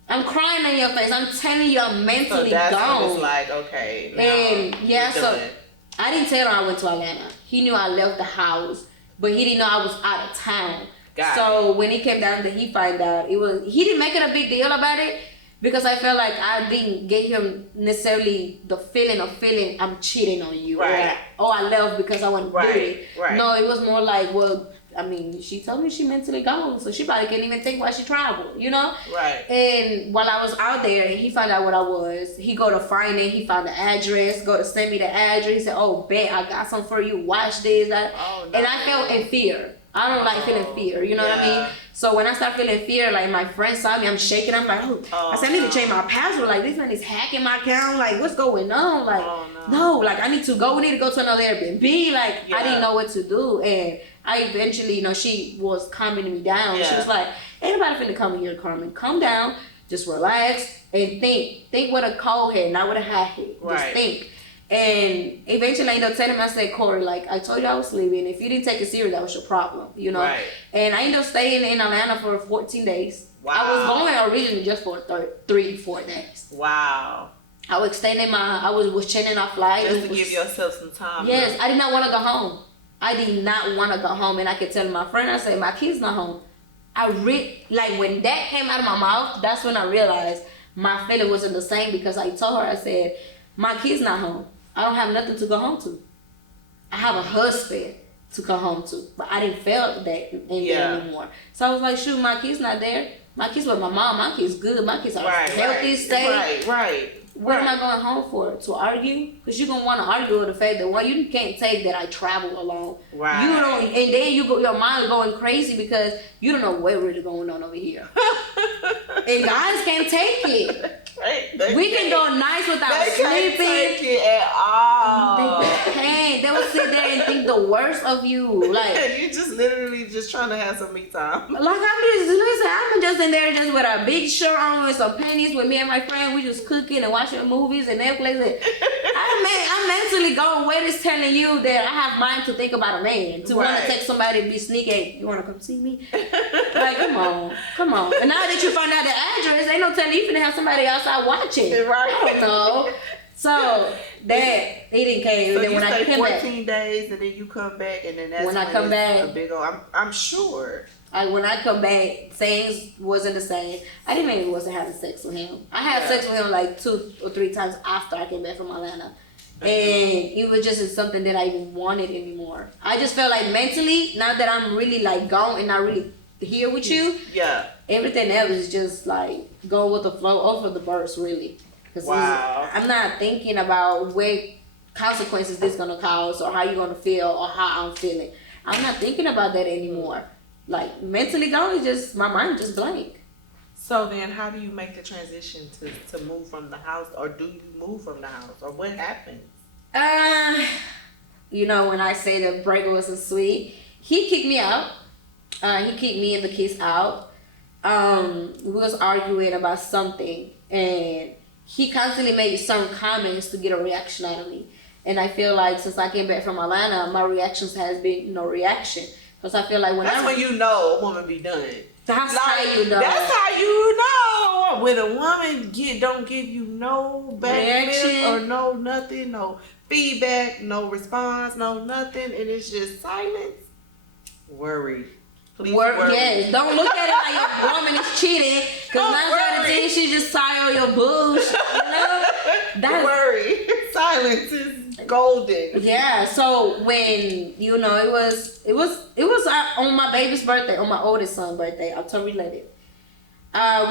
I'm crying in your face. I'm telling you, I'm mentally so that's gone. When it's like, okay. And yeah, so I didn't tell him I went to Atlanta. He knew I left the house, but he didn't know I was out of town. So when he came down there, he found out he didn't make it a big deal about it because I felt like I didn't get him necessarily the feeling of I'm cheating on you. Right. Or, I left because I want to do it. Right. No, it was more like, well, I mean, she told me she mentally gone, so she probably can't even think why she traveled, you know? Right. And while I was out there and he found out what I was, he go to find it, he found the address, go to send me the address. He said, oh, bet, I got something for you, watch this. And I felt in fear. I don't like feeling fear, you know what I mean? So when I start feeling fear, like my friend saw me, I'm shaking, I'm like, oh. I said, I need to change my password. Like, this man is hacking my account. Like, what's going on? Like, no, like, I need to go. We need to go to another Airbnb. Like, I didn't know what to do. And I eventually, you know, she was calming me down. She was like, ain't nobody finna come in here, Carmen. Calm down. Just relax and think. Think with a cold head, not with a hot head. Just think. And eventually I ended up telling him, I said, Corey, like, I told you I was leaving. If you didn't take it serious, that was your problem, you know? Right. And I ended up staying in Atlanta for 14 days. Wow. I was going originally just for 3-4 days. Wow. I was extending I was changing our flight. Just to give yourself some time. Yes, I did not want to go home. I did not want to go home. And I could tell my friend, I said, my kid's not home. Like, when that came out of my mouth, that's when I realized my feeling wasn't the same because I told her, I said, my kid's not home. I don't have nothing to go home to. I have a husband to come home to, but I didn't feel that there anymore. So I was like, shoot, my kid's not there. My kid's with my mom. My kid's good. My kids are healthy, safe. Right. What am I going home for? To argue? Because you're going to want to argue with the fact that, well, you can't take that I travel alone. Right. You don't, and then your mind going crazy because you don't know what really going on over here. And guys can't take it. We can go nights without sleeping. They can't take it at all. They can't. They will sit there and think the worst of you. Like, you just literally just trying to have some me time. Like, I'm just in there just with a big shirt on with some panties with me and my friend. We just cooking and watching movies and Netflix. I'm mentally going where it's telling you that I have mind to think about a man. To want to take somebody and be sneaky. You want to come see me? Like, come on. And now that you found out the address, ain't no telling you finna have somebody outside watching. Right. I don't know. So that he didn't care. So then you when stay I came 14 days and then you come back and then that's when I come back. A big old, I'm sure. When I come back, things wasn't the same. I didn't even wasn't having sex with him. I had sex with him like 2 or 3 times after I came back from Atlanta. And it was just something that I even wanted anymore. I just felt like mentally, now that I'm really like gone and not really here with you, everything else is just like go with the flow over the burst, really. Because I'm not thinking about what consequences this gonna cause or how you're gonna feel or how I'm feeling. I'm not thinking about that anymore. Like, mentally gone is just, my mind just blank. So then how do you make the transition to move from the house, or do you move from the house, or what happens? You know, when I say the break wasn't sweet, he kicked me out. He kicked me and the kids out. We was arguing about something, and he constantly made some comments to get a reaction out of me. And I feel like since I came back from Atlanta, my reactions has been no reaction. Because I feel like that's when you know a woman be done. That's how you know. That's how you know when a woman don't give you no reaction or no nothing, no feedback, no response, no nothing, and it's just silence. Worry. Please worry. Yes, don't look at it like your woman is cheating. Because 9 out of 10 she just tie all your bullshit. You know? That's worry. Silence is golden. Yeah. So when it was on my baby's birthday, on my oldest son's birthday, October 11th.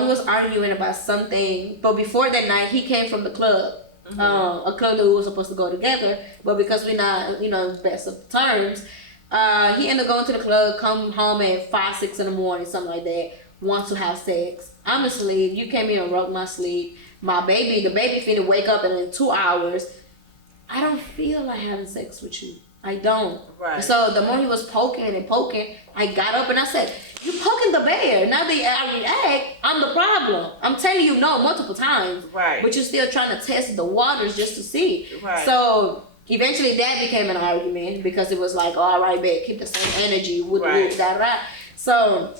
We was arguing about something, but before that night, he came from the club. A club that we were supposed to go together, but because we're not, best of terms. He ended up going to the club, come home at 5, 6 in the morning, something like that, wants to have sex. I'm asleep. You came in and broke my sleep. The baby finna wake up in 2 hours. I don't feel like having sex with you. I don't. Right. So the more he was poking, I got up and I said, you poking the bear. Now that I react, I'm the problem. I'm telling you no multiple times. Right. But you're still trying to test the waters just to see. Right. So eventually that became an argument because it was like, oh, all right, babe, keep the same energy. Right. So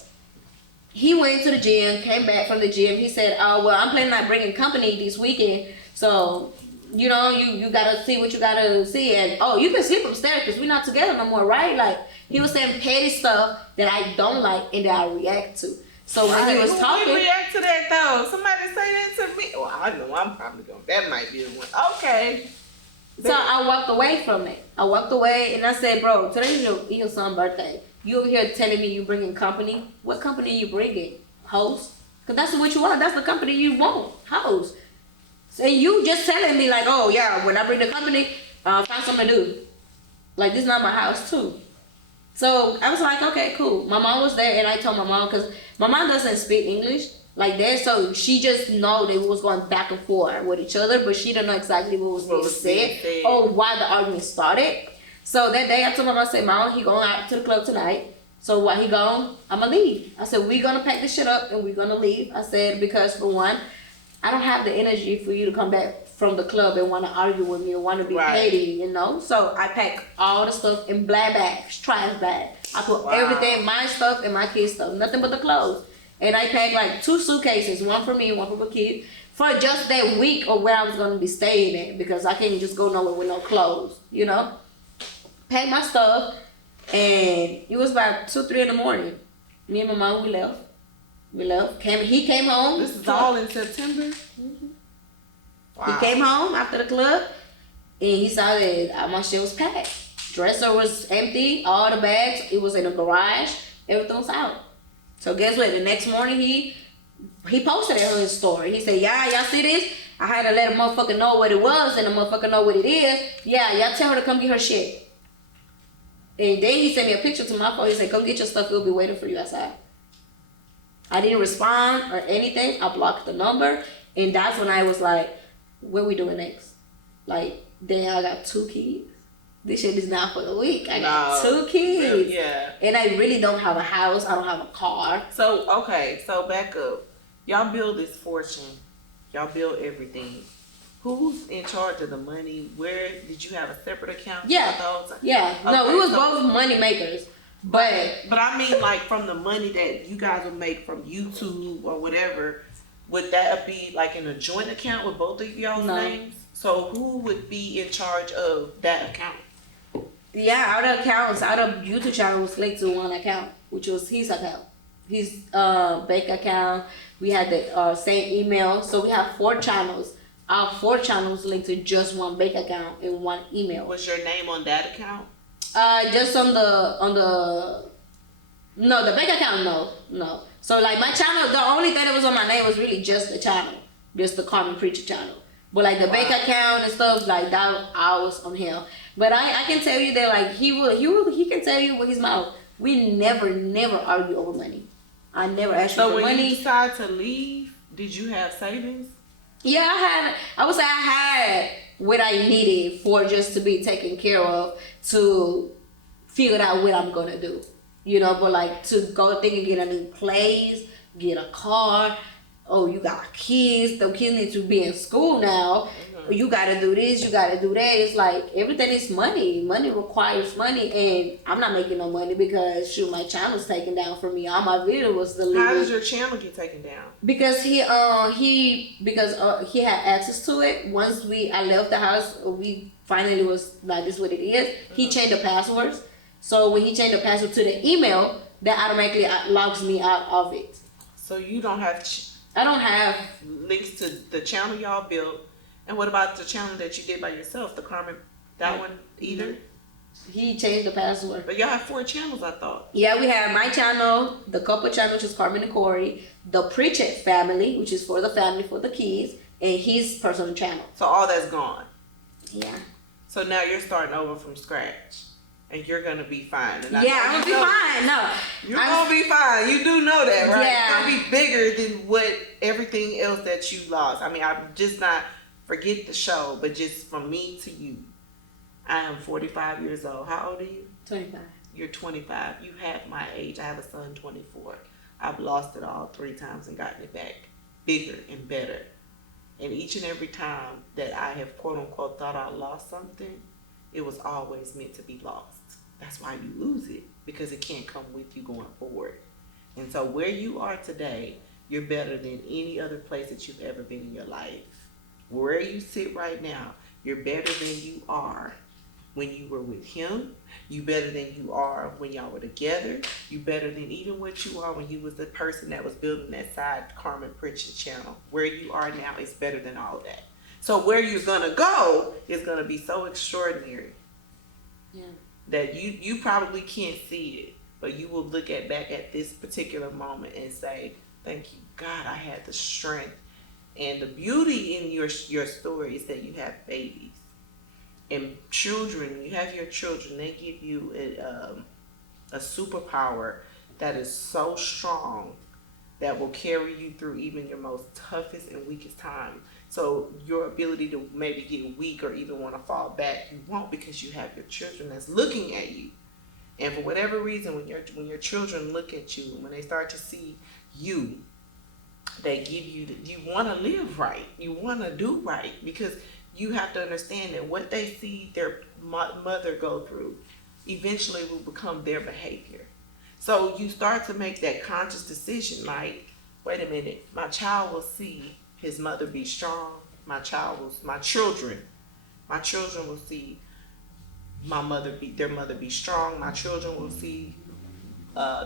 he went to the gym, came back from the gym. He said, oh, well, I'm planning on bringing company this weekend. So, you gotta see what you gotta see. And, oh, you can sleep upstairs because we're not together no more, right? Like, he was saying petty stuff that I don't like and that I react to. So when he was talking... Who react to that, though? Somebody say that to me? Well, I know I'm probably going to... That might be the one. Okay. So I walked away from it. I walked away and I said, bro, today's your son's birthday. You over here telling me you bringing company? What company you bringing? Host? Because that's what you want. That's the company you want. Host. So you just telling me like, oh yeah, when I bring the company, find something to do. Like, this is not my house too. So I was like, okay, cool. My mom was there and I told my mom, because my mom doesn't speak English like that, so she just know they was going back and forth with each other, but she didn't know exactly what was being said or why the argument started. So that day I told my mom, I said, Mom, he going out to the club tonight. So while he gone, I'ma leave. I said, we're gonna pack this shit up and we're gonna leave. I said, because for one, I don't have the energy for you to come back from the club and want to argue with me or want to be petty, So I packed all the stuff in black bags, trash bag. I put everything, my stuff and my kids' stuff, nothing but the clothes. And I packed like 2 suitcases, one for me, one for the kids, for just that week of where I was going to be staying at, because I can't just go nowhere with no clothes, Packed my stuff, and it was about 2, 3 in the morning. Me and my mom, we left. He came home. This is all in September? Mm-hmm. Wow. He came home after the club, and he saw that my shit was packed. Dresser was empty, all the bags, it was in the garage, everything was out. So guess what? The next morning, he posted it on his story. He said, yeah, y'all see this? I had to let a motherfucker know what it was, and the motherfucker know what it is. Yeah, y'all tell her to come get her shit. And then he sent me a picture to my phone. He said, come get your stuff. We'll be waiting for you outside. I didn't respond or anything. I blocked the number. And that's when I was like, what we doing next? Like, then I got 2 kids. This shit is not for the week. I got 2 kids. Yeah. And I really don't have a house. I don't have a car. So, okay. So, back up. Y'all build this fortune. Y'all build everything. Who's in charge of the money? Where did you have a separate account? Yeah. Yeah. Okay, no, we was both money makers. But I mean, like, from the money that you guys would make from YouTube or whatever, would that be like in a joint account with both of y'all's names? So who would be in charge of that account? Yeah, our YouTube channel was linked to one account, which was his account. His bank account. We had the same email. So we have 4 channels. Our 4 channels linked to just one bank account and one email. Was your name on that account? Just on the bank account, no. So like my channel, the only thing that was on my name was really just the channel, just the Carmen Preacher channel. But like the bank account and stuff like that, I was on him. But I can tell you that like he can tell you with his mouth. We never argue over money. I never asked for money. So when you decided to leave, did you have savings? Yeah, I would say I had what I needed for just to be taken care of, to figure out what I'm gonna do. But like to go think and get a new place, get a car. Oh, you got kids. The kids need to be in school now. You gotta do this. You gotta do that. It's like everything is money. Money requires money, and I'm not making no money because shoot, my channel's taken down for me. All my video was deleted. How does your channel get taken down? Because he had access to it. Once I left the house, we finally was like, this is what it is. He changed the passwords. So when he changed the password to the email, that automatically logs me out of it. So you don't have. I don't have links to the channel y'all built. And what about the channel that you did by yourself, the Carmen? That one either? He changed the password. But y'all have 4 channels, I thought. Yeah, we have my channel, the couple channel, which is Carmen and Corey, the Preach It family, which is for the family, for the kids, and his personal channel. So all that's gone. Yeah. So now you're starting over from scratch. And you're going to be fine. And I'm going to be fine. No. You're going to be fine. You do know that, right? Yeah. It's going to be bigger than what everything else that you lost. I mean, I'm just not, forget the show, but just from me to you. I am 45 years old. How old are you? 25. You're 25. You have my age. I have a son, 24. I've lost it all 3 times and gotten it back bigger and better. And each and every time that I have, quote unquote, thought I lost something, it was always meant to be lost. That's why you lose it, because it can't come with you going forward. And so where you are today, you're better than any other place that you've ever been in your life. Where you sit right now, you're better than you are when you were with him. You better than you are when y'all were together. You better than even what you are when you was the person that was building that side Carmen Pritchett channel. Where you are now is better than all of that. So where you're gonna go is gonna be so extraordinary. Yeah. That you probably can't see it, but you will look back at this particular moment and say, thank you, God, I had the strength. And the beauty in your story is that you have babies and children. When you have your children, they give you a superpower that is so strong that will carry you through even your most toughest and weakest time. So your ability to maybe get weak or even want to fall back, you won't, because you have your children that's looking at you. And for whatever reason, when your children look at you, when they start to see you, they give you, you want to live right. You want to do right, because you have to understand that what they see their mother go through eventually will become their behavior. So you start to make that conscious decision, like, wait a minute, my child will see his mother be strong. My children will see their mother be strong. My children will see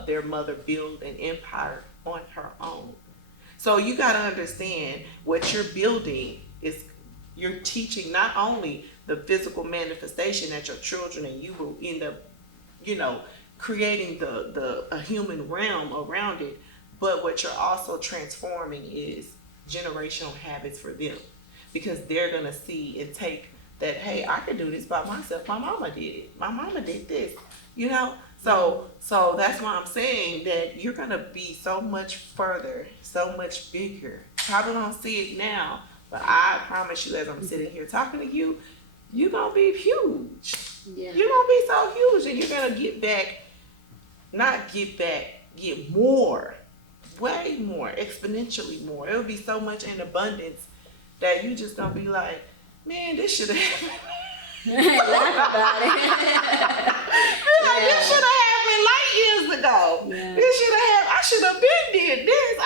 their mother build an empire on her own. So you got to understand what you're building is, you're teaching not only the physical manifestation that your children and you will end up, creating a human realm around it, but what you're also transforming is generational habits for them, because they're going to see and take that, hey, I can do this by myself. My mama did it. My mama did this, So that's why I'm saying that you're going to be so much further, so much bigger. Probably don't see it now, but I promise you, as I'm sitting here talking to you, you're going to be huge. Yeah. You're going to be so huge, and you're going to get more. Way more, exponentially more. It'll be so much in abundance that you just gonna be like, man, this should have happened. Laugh about it. This should have happened like years ago. Yeah. This should have happened. I should have been did this.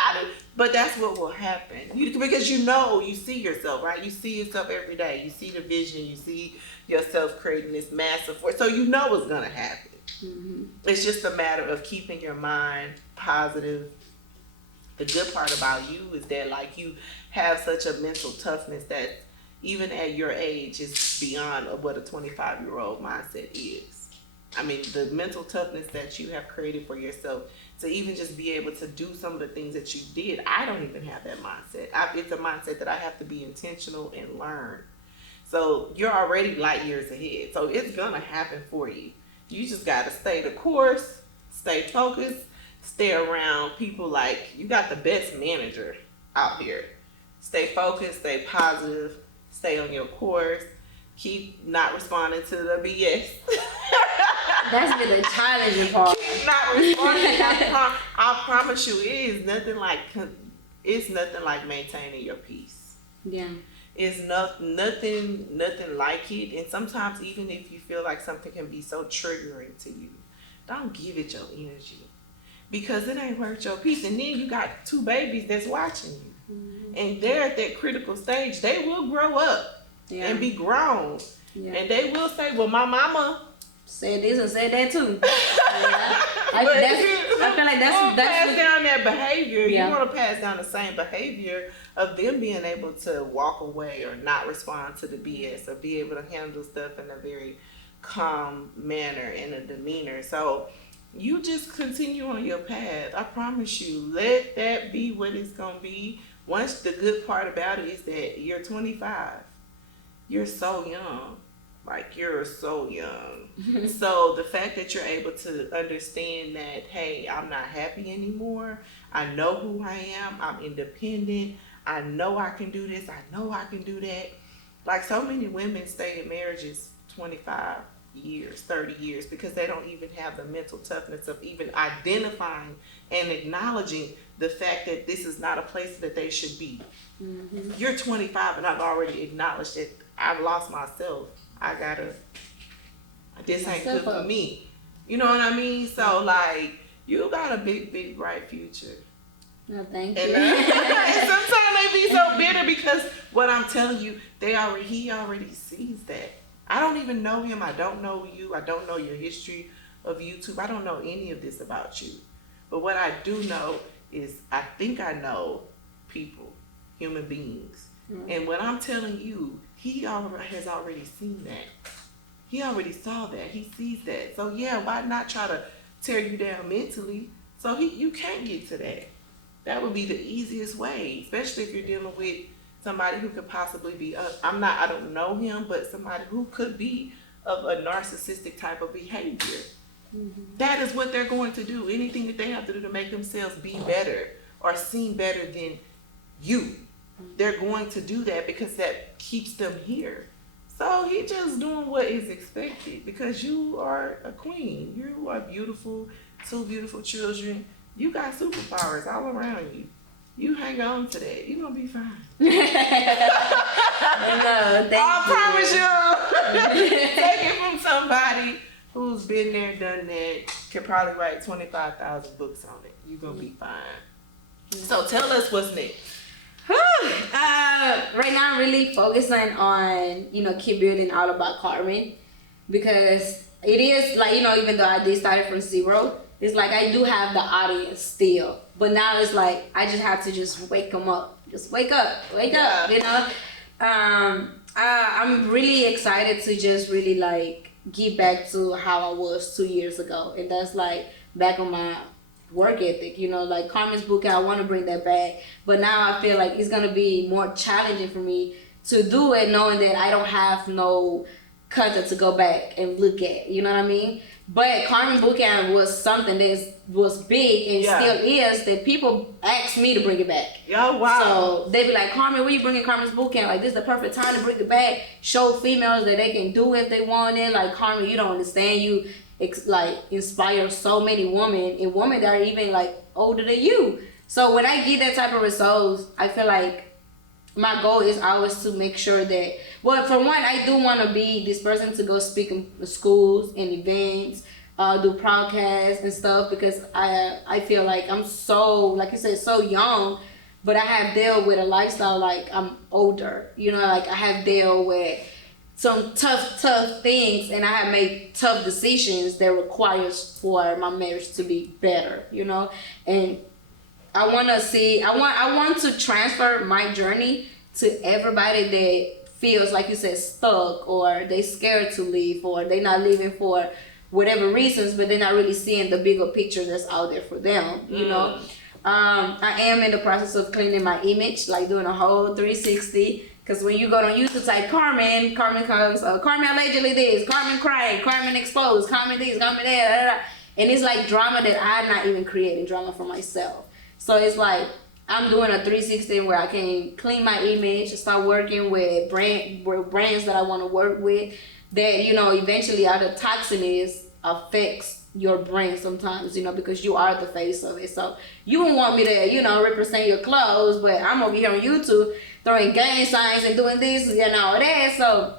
But that's what will happen. Because you see yourself, right? You see yourself every day. You see the vision. You see yourself creating this massive force. So you know what's gonna happen. Mm-hmm. It's just a matter of keeping your mind positive. The good part about you is that, like, you have such a mental toughness that even at your age is beyond what a 25-year-old mindset is. I mean, the mental toughness that you have created for yourself to even just be able to do some of the things that you did. I don't even have that mindset. It's a mindset that I have to be intentional and learn. So you're already light years ahead. So it's going to happen for you. You just got to stay the course, stay focused, stay around people like, you got the best manager out here. Stay focused, stay positive, stay on your course, keep not responding to the BS. That's been the challenging part. Keep not responding. I promise you, it's nothing like maintaining your peace. Yeah. It's nothing like it. And sometimes even if you feel like something can be so triggering to you, don't give it your energy, because it ain't worth your peace. And then you got 2 babies that's watching you, and they're at that critical stage. They will grow up and be grown, and they will say, "Well, my mama said this and said that too." I feel like that's pass down that behavior. You want to pass down the same behavior of them being able to walk away or not respond to the BS, or be able to handle stuff in a very calm manner and a demeanor. So you just continue on your path. I promise you, let that be what it's gonna be. Once, the good part about it is that you're 25. You're so young. Like, you're so young. So the fact that you're able to understand that, hey, I'm not happy anymore. I know who I am. I'm independent. I know I can do this. I know I can do that. Like, so many women stay in marriages 25 years, 30 years, because they don't even have the mental toughness of even identifying and acknowledging the fact that this is not a place that they should be. You're 25 and I've already acknowledged that I've lost myself. This ain't good for me. You know what I mean? So, like, you got a big, bright future. No, thank you. And sometimes they be so bitter because what I'm telling you, he already sees that. I don't even know him. I don't know you. I don't know your history of YouTube. I don't know any of this about you. But what I do know is I think I know people, human beings. And what I'm telling you, he has already seen that. He already saw that. He sees that. So yeah, why not try to tear you down mentally so you can't get to that? That would be the easiest way, especially if you're dealing with somebody who could possibly be, I don't know him, but somebody who could be of a narcissistic type of behavior. That is what they're going to do. Anything that they have to do to make themselves be better or seem better than you, they're going to do that because that keeps them here. So he just doing what is expected because you are a queen. You are beautiful, 2 beautiful children. You got superpowers all around you. You hang on to that. You're going to be fine. I promise you. Take it from somebody who's been there, done that, can probably write 25,000 books on it. You're going to be fine. So tell us what's next. Right now I'm really focusing on, keep building all about Carmen, because it is like, even though I did start from 0, it's like I do have the audience still, but now it's like I just have to just wake them up. Just wake up, I'm really excited to just really like get back to how I was 2 years ago, and that's like back on my work ethic, like Carmen's book, I want to bring that back, but now I feel like it's going to be more challenging for me to do it, knowing that I don't have no content to go back and look at, you know what I mean? But Carmen Bootcamp was something that was big and still is, that people ask me to bring it back. Oh, wow. So they be like, Carmen, when you bringing Carmen's Bootcamp? Like, this is the perfect time to bring it back, show females that they can do if they want it. Like, Carmen, you don't understand, you inspire so many women, and women that are even like older than you. So when I get that type of results, I feel like my goal is always to make sure that, well, for one, I do want to be this person to go speak in schools and events, do podcasts and stuff, because I feel like I'm so, like you said, so young, but I have dealt with a lifestyle like I'm older, like I have dealt with some tough things, and I have made tough decisions that requires for my marriage to be better, and I want to transfer my journey to everybody that feels, like you said, stuck, or they scared to leave, or they not leaving for whatever reasons, but they're not really seeing the bigger picture that's out there for them, I am in the process of cleaning my image, like doing a whole 360. Because when you go on YouTube, type Carmen comes, Carmen allegedly this, Carmen crying, Carmen exposed, Carmen this, Carmen that, and it's like drama that I'm not even creating, drama for myself. So it's like I'm doing a 360 where I can clean my image, start working with brands that I want to work with, that, eventually all the toxin is affects your brand sometimes, you know, because you are the face of it. So you wouldn't want me to, you know, represent your clothes, but I'm over here on YouTube throwing gang signs and doing this and all that. So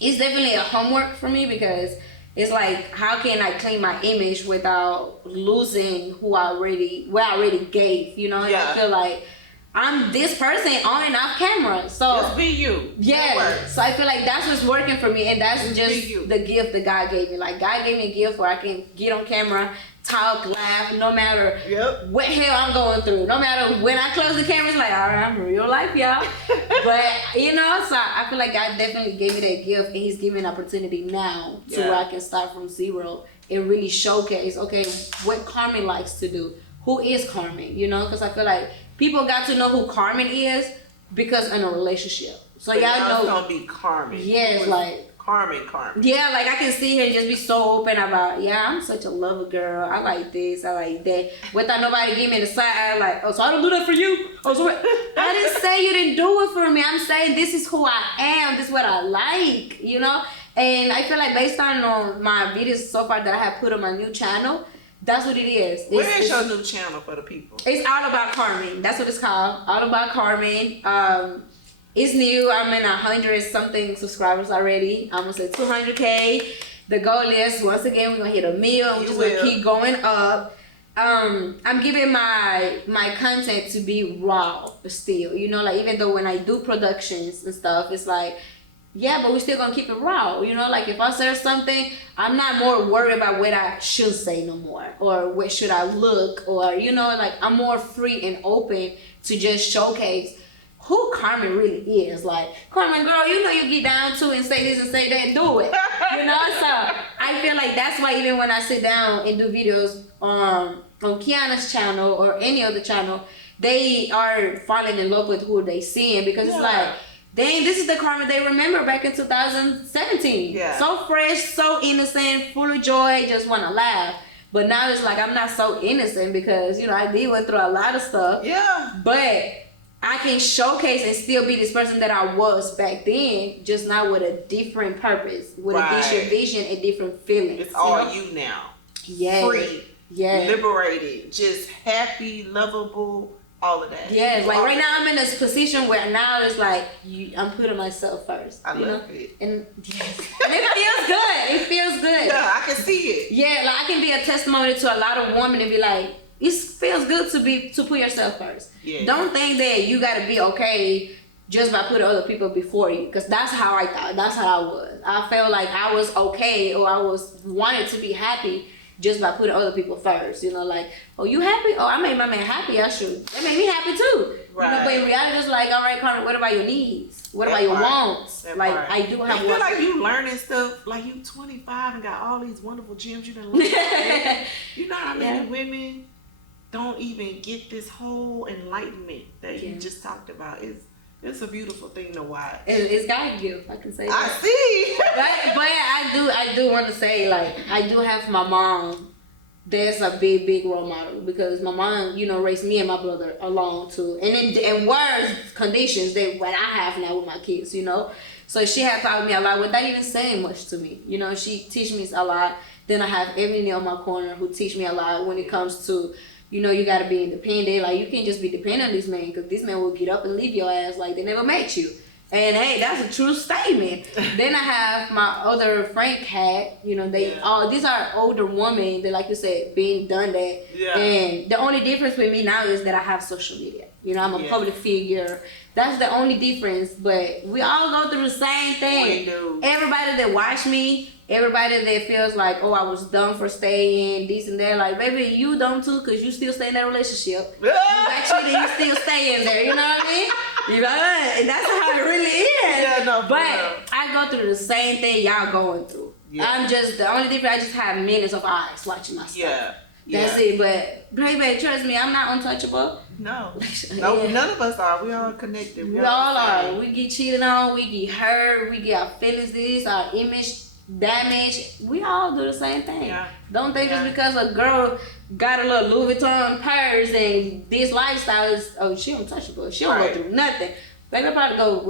it's definitely a homework for me, because it's like, how can I clean my image without losing what I already gave, you know? And I feel like I'm this person on and off camera. So just be you. Yeah. So I feel like that's what's working for me, and that's just the gift that God gave me. Like, God gave me a gift where I can get on camera, talk, laugh, no matter what hell I'm going through. No matter when I close the camera, it's like, all right, I'm real life, y'all. But, you know, so I feel like God definitely gave me that gift, and He's giving me an opportunity now to where I can start from zero and really showcase, okay, what Carmen likes to do. Who is Carmen, you know? Because I feel like people got to know who Carmen is because in a relationship. So y'all know it's gonna be Carmen. Yes, like Carmen. Yeah, like I can see her and just be so open about, yeah, I'm such a lover girl. I like this, I like that. Without nobody giving me the side eye, like, oh, so I don't do that for you. Oh, so what? I didn't say you didn't do it for me. I'm saying this is who I am. This is what I like, you know. And I feel like based on my videos so far that I have put on my new channel, that's what it is. Where is your new channel for the people? It's All About Carmen. That's what it's called. All About Carmen. It's new. I'm in 100-something subscribers already. I'm almost at 200K. The goal is, once again, we're going to hit 1 million. We're just going to keep going up. I'm giving my content to be raw still. You know, like, even though when I do productions and stuff, it's like, yeah, but we're still gonna keep it raw, you know. Like, if I say something, I'm not more worried about what I should say no more, or what should I look, or, you know, like, I'm more free and open to just showcase who Carmen really is. Like, Carmen, girl, you know, you get down to and say this and say that and do it, you know. So I feel like that's why even when I sit down and do videos on Kiana's channel or any other channel, they are falling in love with who they seeing, because it's like, dang, this is the Carmen they remember back in 2017. Yeah. So fresh, so innocent, full of joy, just want to laugh. But now it's like, I'm not so innocent because, you know, I did went through a lot of stuff. Yeah. But I can showcase and still be this person that I was back then, just now with a different purpose, with a different vision and different feelings. It's all you now. Yeah. Free. Yeah. Liberated. Just happy, lovable. All of that. Yes, like right now I'm in this position where now it's like I'm putting myself first. I love it. And yes. And it feels good. It feels good. Yeah, I can see it. Yeah, like I can be a testimony to a lot of women and be like, it feels good to put yourself first. Yeah. Don't think that you gotta be okay just by putting other people before you, because that's how I thought. That's how I was. I felt like I was okay, or I wanted to be happy just by putting other people first, you know, like, oh, you happy? Oh, I made my man happy. I should. That made me happy too. Right. You know, but in reality, it's like, all right, Carmen, what about your needs? What about your wants? Like, I do have. I feel like you learning stuff. Like, you 25 and got all these wonderful gems you done learned. You know how many women don't even get this whole enlightenment that you just talked about? It's a beautiful thing to watch. It's God's gift, I can say that. I see. but I do want to say, like, I do have my mom. That's a big role model, because my mom, you know, raised me and my brother along too, and in worse conditions than what I have now with my kids, you know. So she had taught me a lot without even saying much to me. You know, she teach me a lot. Then I have Emily on my corner who teach me a lot when it comes to, you know, you gotta be independent. Like, you can't just be dependent on this man, because this man will get up and leave your ass like they never met you. And hey, that's a true statement. Then I have my other friend, Kat. You know, these are older women that, like you said, being done that. Yeah. And the only difference with me now is that I have social media. You know, I'm a public figure. That's the only difference. But we all go through the same thing. We do. Everybody that watch me, everybody that feels like, oh, I was dumb for staying, this and that, like, baby, you dumb too, because you still stay in that relationship. You actually, you still stay in there, you know what I mean? You know, and that's how it really is. Yeah, no, but I go through the same thing y'all going through. Yeah. I'm just, the only difference, I just have millions of eyes watching my stuff. Yeah. That's it. But, baby, trust me, I'm not untouchable. No. No, none of us are. We all connected. We all are. We get cheated on, we get hurt, we get our feelings this, our image damage. We all do the same thing. Yeah. Don't think just because a girl got a little Louis Vuitton purse and this lifestyle is, oh, she untouchable. She don't go through nothing. Like I probably go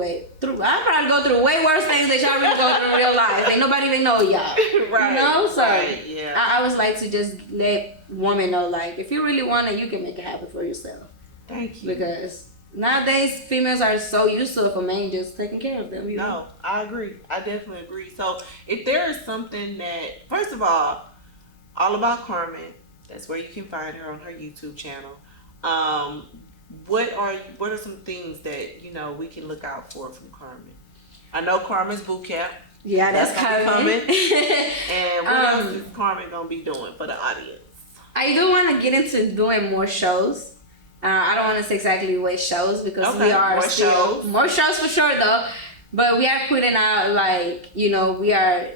through way worse things that y'all really go through in real life. Ain't nobody even know y'all. Right. You know? So right, yeah. I always like to just let women know, like, if you really want it, you can make it happen for yourself. Thank you. Because nowadays females are so used to if a man just taking care of them. You know? No, I agree. I definitely agree. So if there is something that, first of all about Carmen, that's where you can find her on her YouTube channel. What are some things that, you know, we can look out for from Carmen? I know Carmen's boot camp. Yeah, that's coming. And what else is Carmen gonna be doing for the audience? I do want to get into doing more shows. I don't want to say exactly what shows because we are more shows for sure though. But we are putting out, like, you know, we are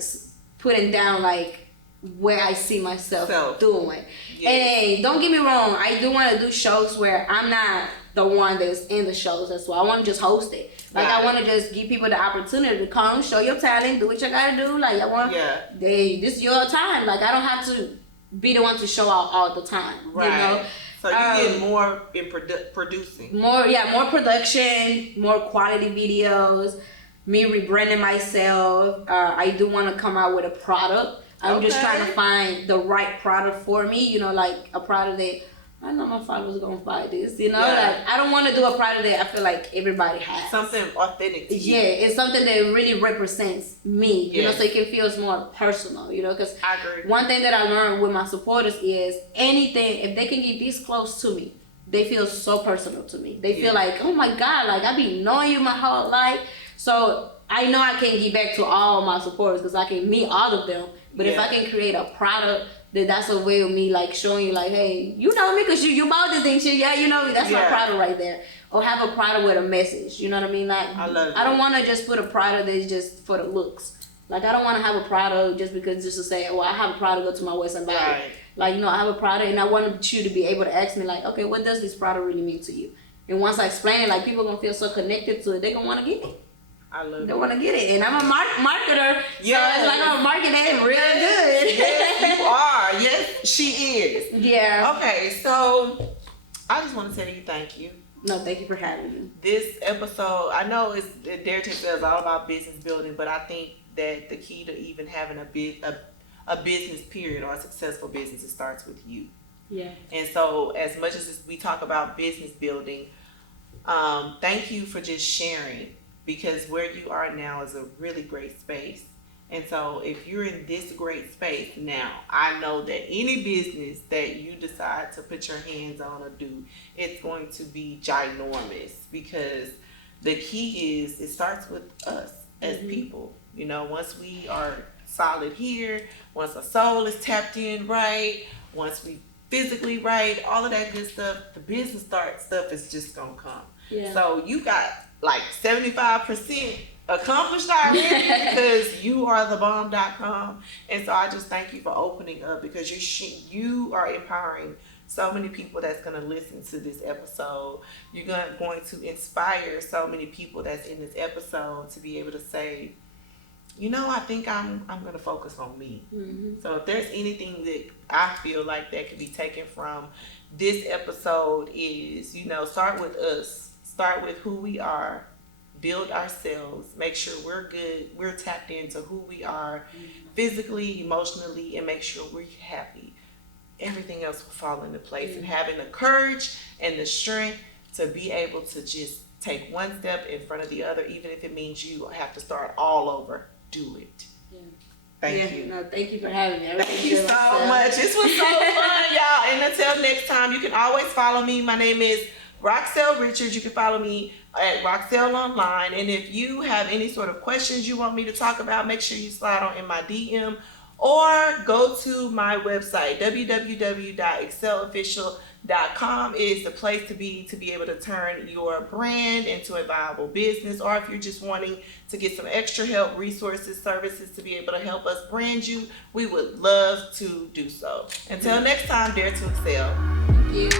putting down like where I see myself doing. Yes. And don't get me wrong, I do want to do shows where I'm not the one that's in the shows as well. I want to just host it. Like, I want to just give people the opportunity to come, show your talent, do what you gotta do. Like, I want, this is your time. Like, I don't have to be the one to show out all the time. Right. You know? So you get more in producing. More production, more quality videos, me rebranding myself. I do want to come out with a product. I'm just trying to find the right product for me. You know, like a product that I know my followers are gonna buy this. You know, like I don't want to do a product that I feel like everybody has. Something authentic to you. Yeah, it's something that really represents me. You know, so it can feel more personal. You know, because I agree. One thing that I learned with my supporters is anything, if they can get this close to me, they feel so personal to me. They feel like, oh my God, like I've been knowing you my whole life. So I know I can't give back to all my supporters because I can meet all of them. But if I can create a product, then that's a way of me like showing you like, hey, you know me because you bought this thing, shit. Yeah, you know me. That's my product right there. Or have a product with a message. You know what I mean? Like, I love it. I don't want to just put a product that's just for the looks. Like, I don't want to have a product just to say, well, I have a product, go to my website and buy it. Like, you know, I have a product and I want you to be able to ask me like, okay, what does this product really mean to you? And once I explain it, like, people are going to feel so connected to it, they're going to want to get it. I love it. They want to get it. And I'm a marketer. Yeah. So it's like I'm marketing it real good. Yes, you are. Yes, she is. Yeah. Okay, so I just want to tell you thank you. No, thank you for having me. This episode, I know Dare to Excel is all about business building, but I think that the key to even having a business period or a successful business, it starts with you. Yeah. And so as much as we talk about business building, thank you for just sharing. Because where you are now is a really great space. And so if you're in this great space now, I know that any business that you decide to put your hands on or do, it's going to be ginormous. Because the key is, it starts with us as people. You know, once we are solid here, once our soul is tapped in right, once we physically right, all of that good stuff, the business stuff is just going to come. Yeah. So you got like 75% accomplished already because you are thebomb.com. And so I just thank you for opening up because you are empowering so many people that's going to listen to this episode. You're going to inspire so many people that's in this episode to be able to say, you know, I think I'm going to focus on me. Mm-hmm. So if there's anything that I feel like that could be taken from this episode is, you know, start with us. Start with who we are, build ourselves, make sure we're good, we're tapped into who we are physically, emotionally, and make sure we're happy. Everything else will fall into place. And having the courage and the strength to be able to just take one step in front of the other, even if it means you have to start all over, do it. Yeah. Thank you. No, thank you for having me. Thank you so much. This was so fun, y'all. And until next time, you can always follow me. My name is Roxelle Richards. You can follow me at Roxelle Online. And if you have any sort of questions you want me to talk about, make sure you slide on in my DM or go to my website, www.excellofficial.com is the place to be able to turn your brand into a viable business. Or if you're just wanting to get some extra help, resources, services to be able to help us brand you, we would love to do so. Until next time, Dare to Excel. Thank you.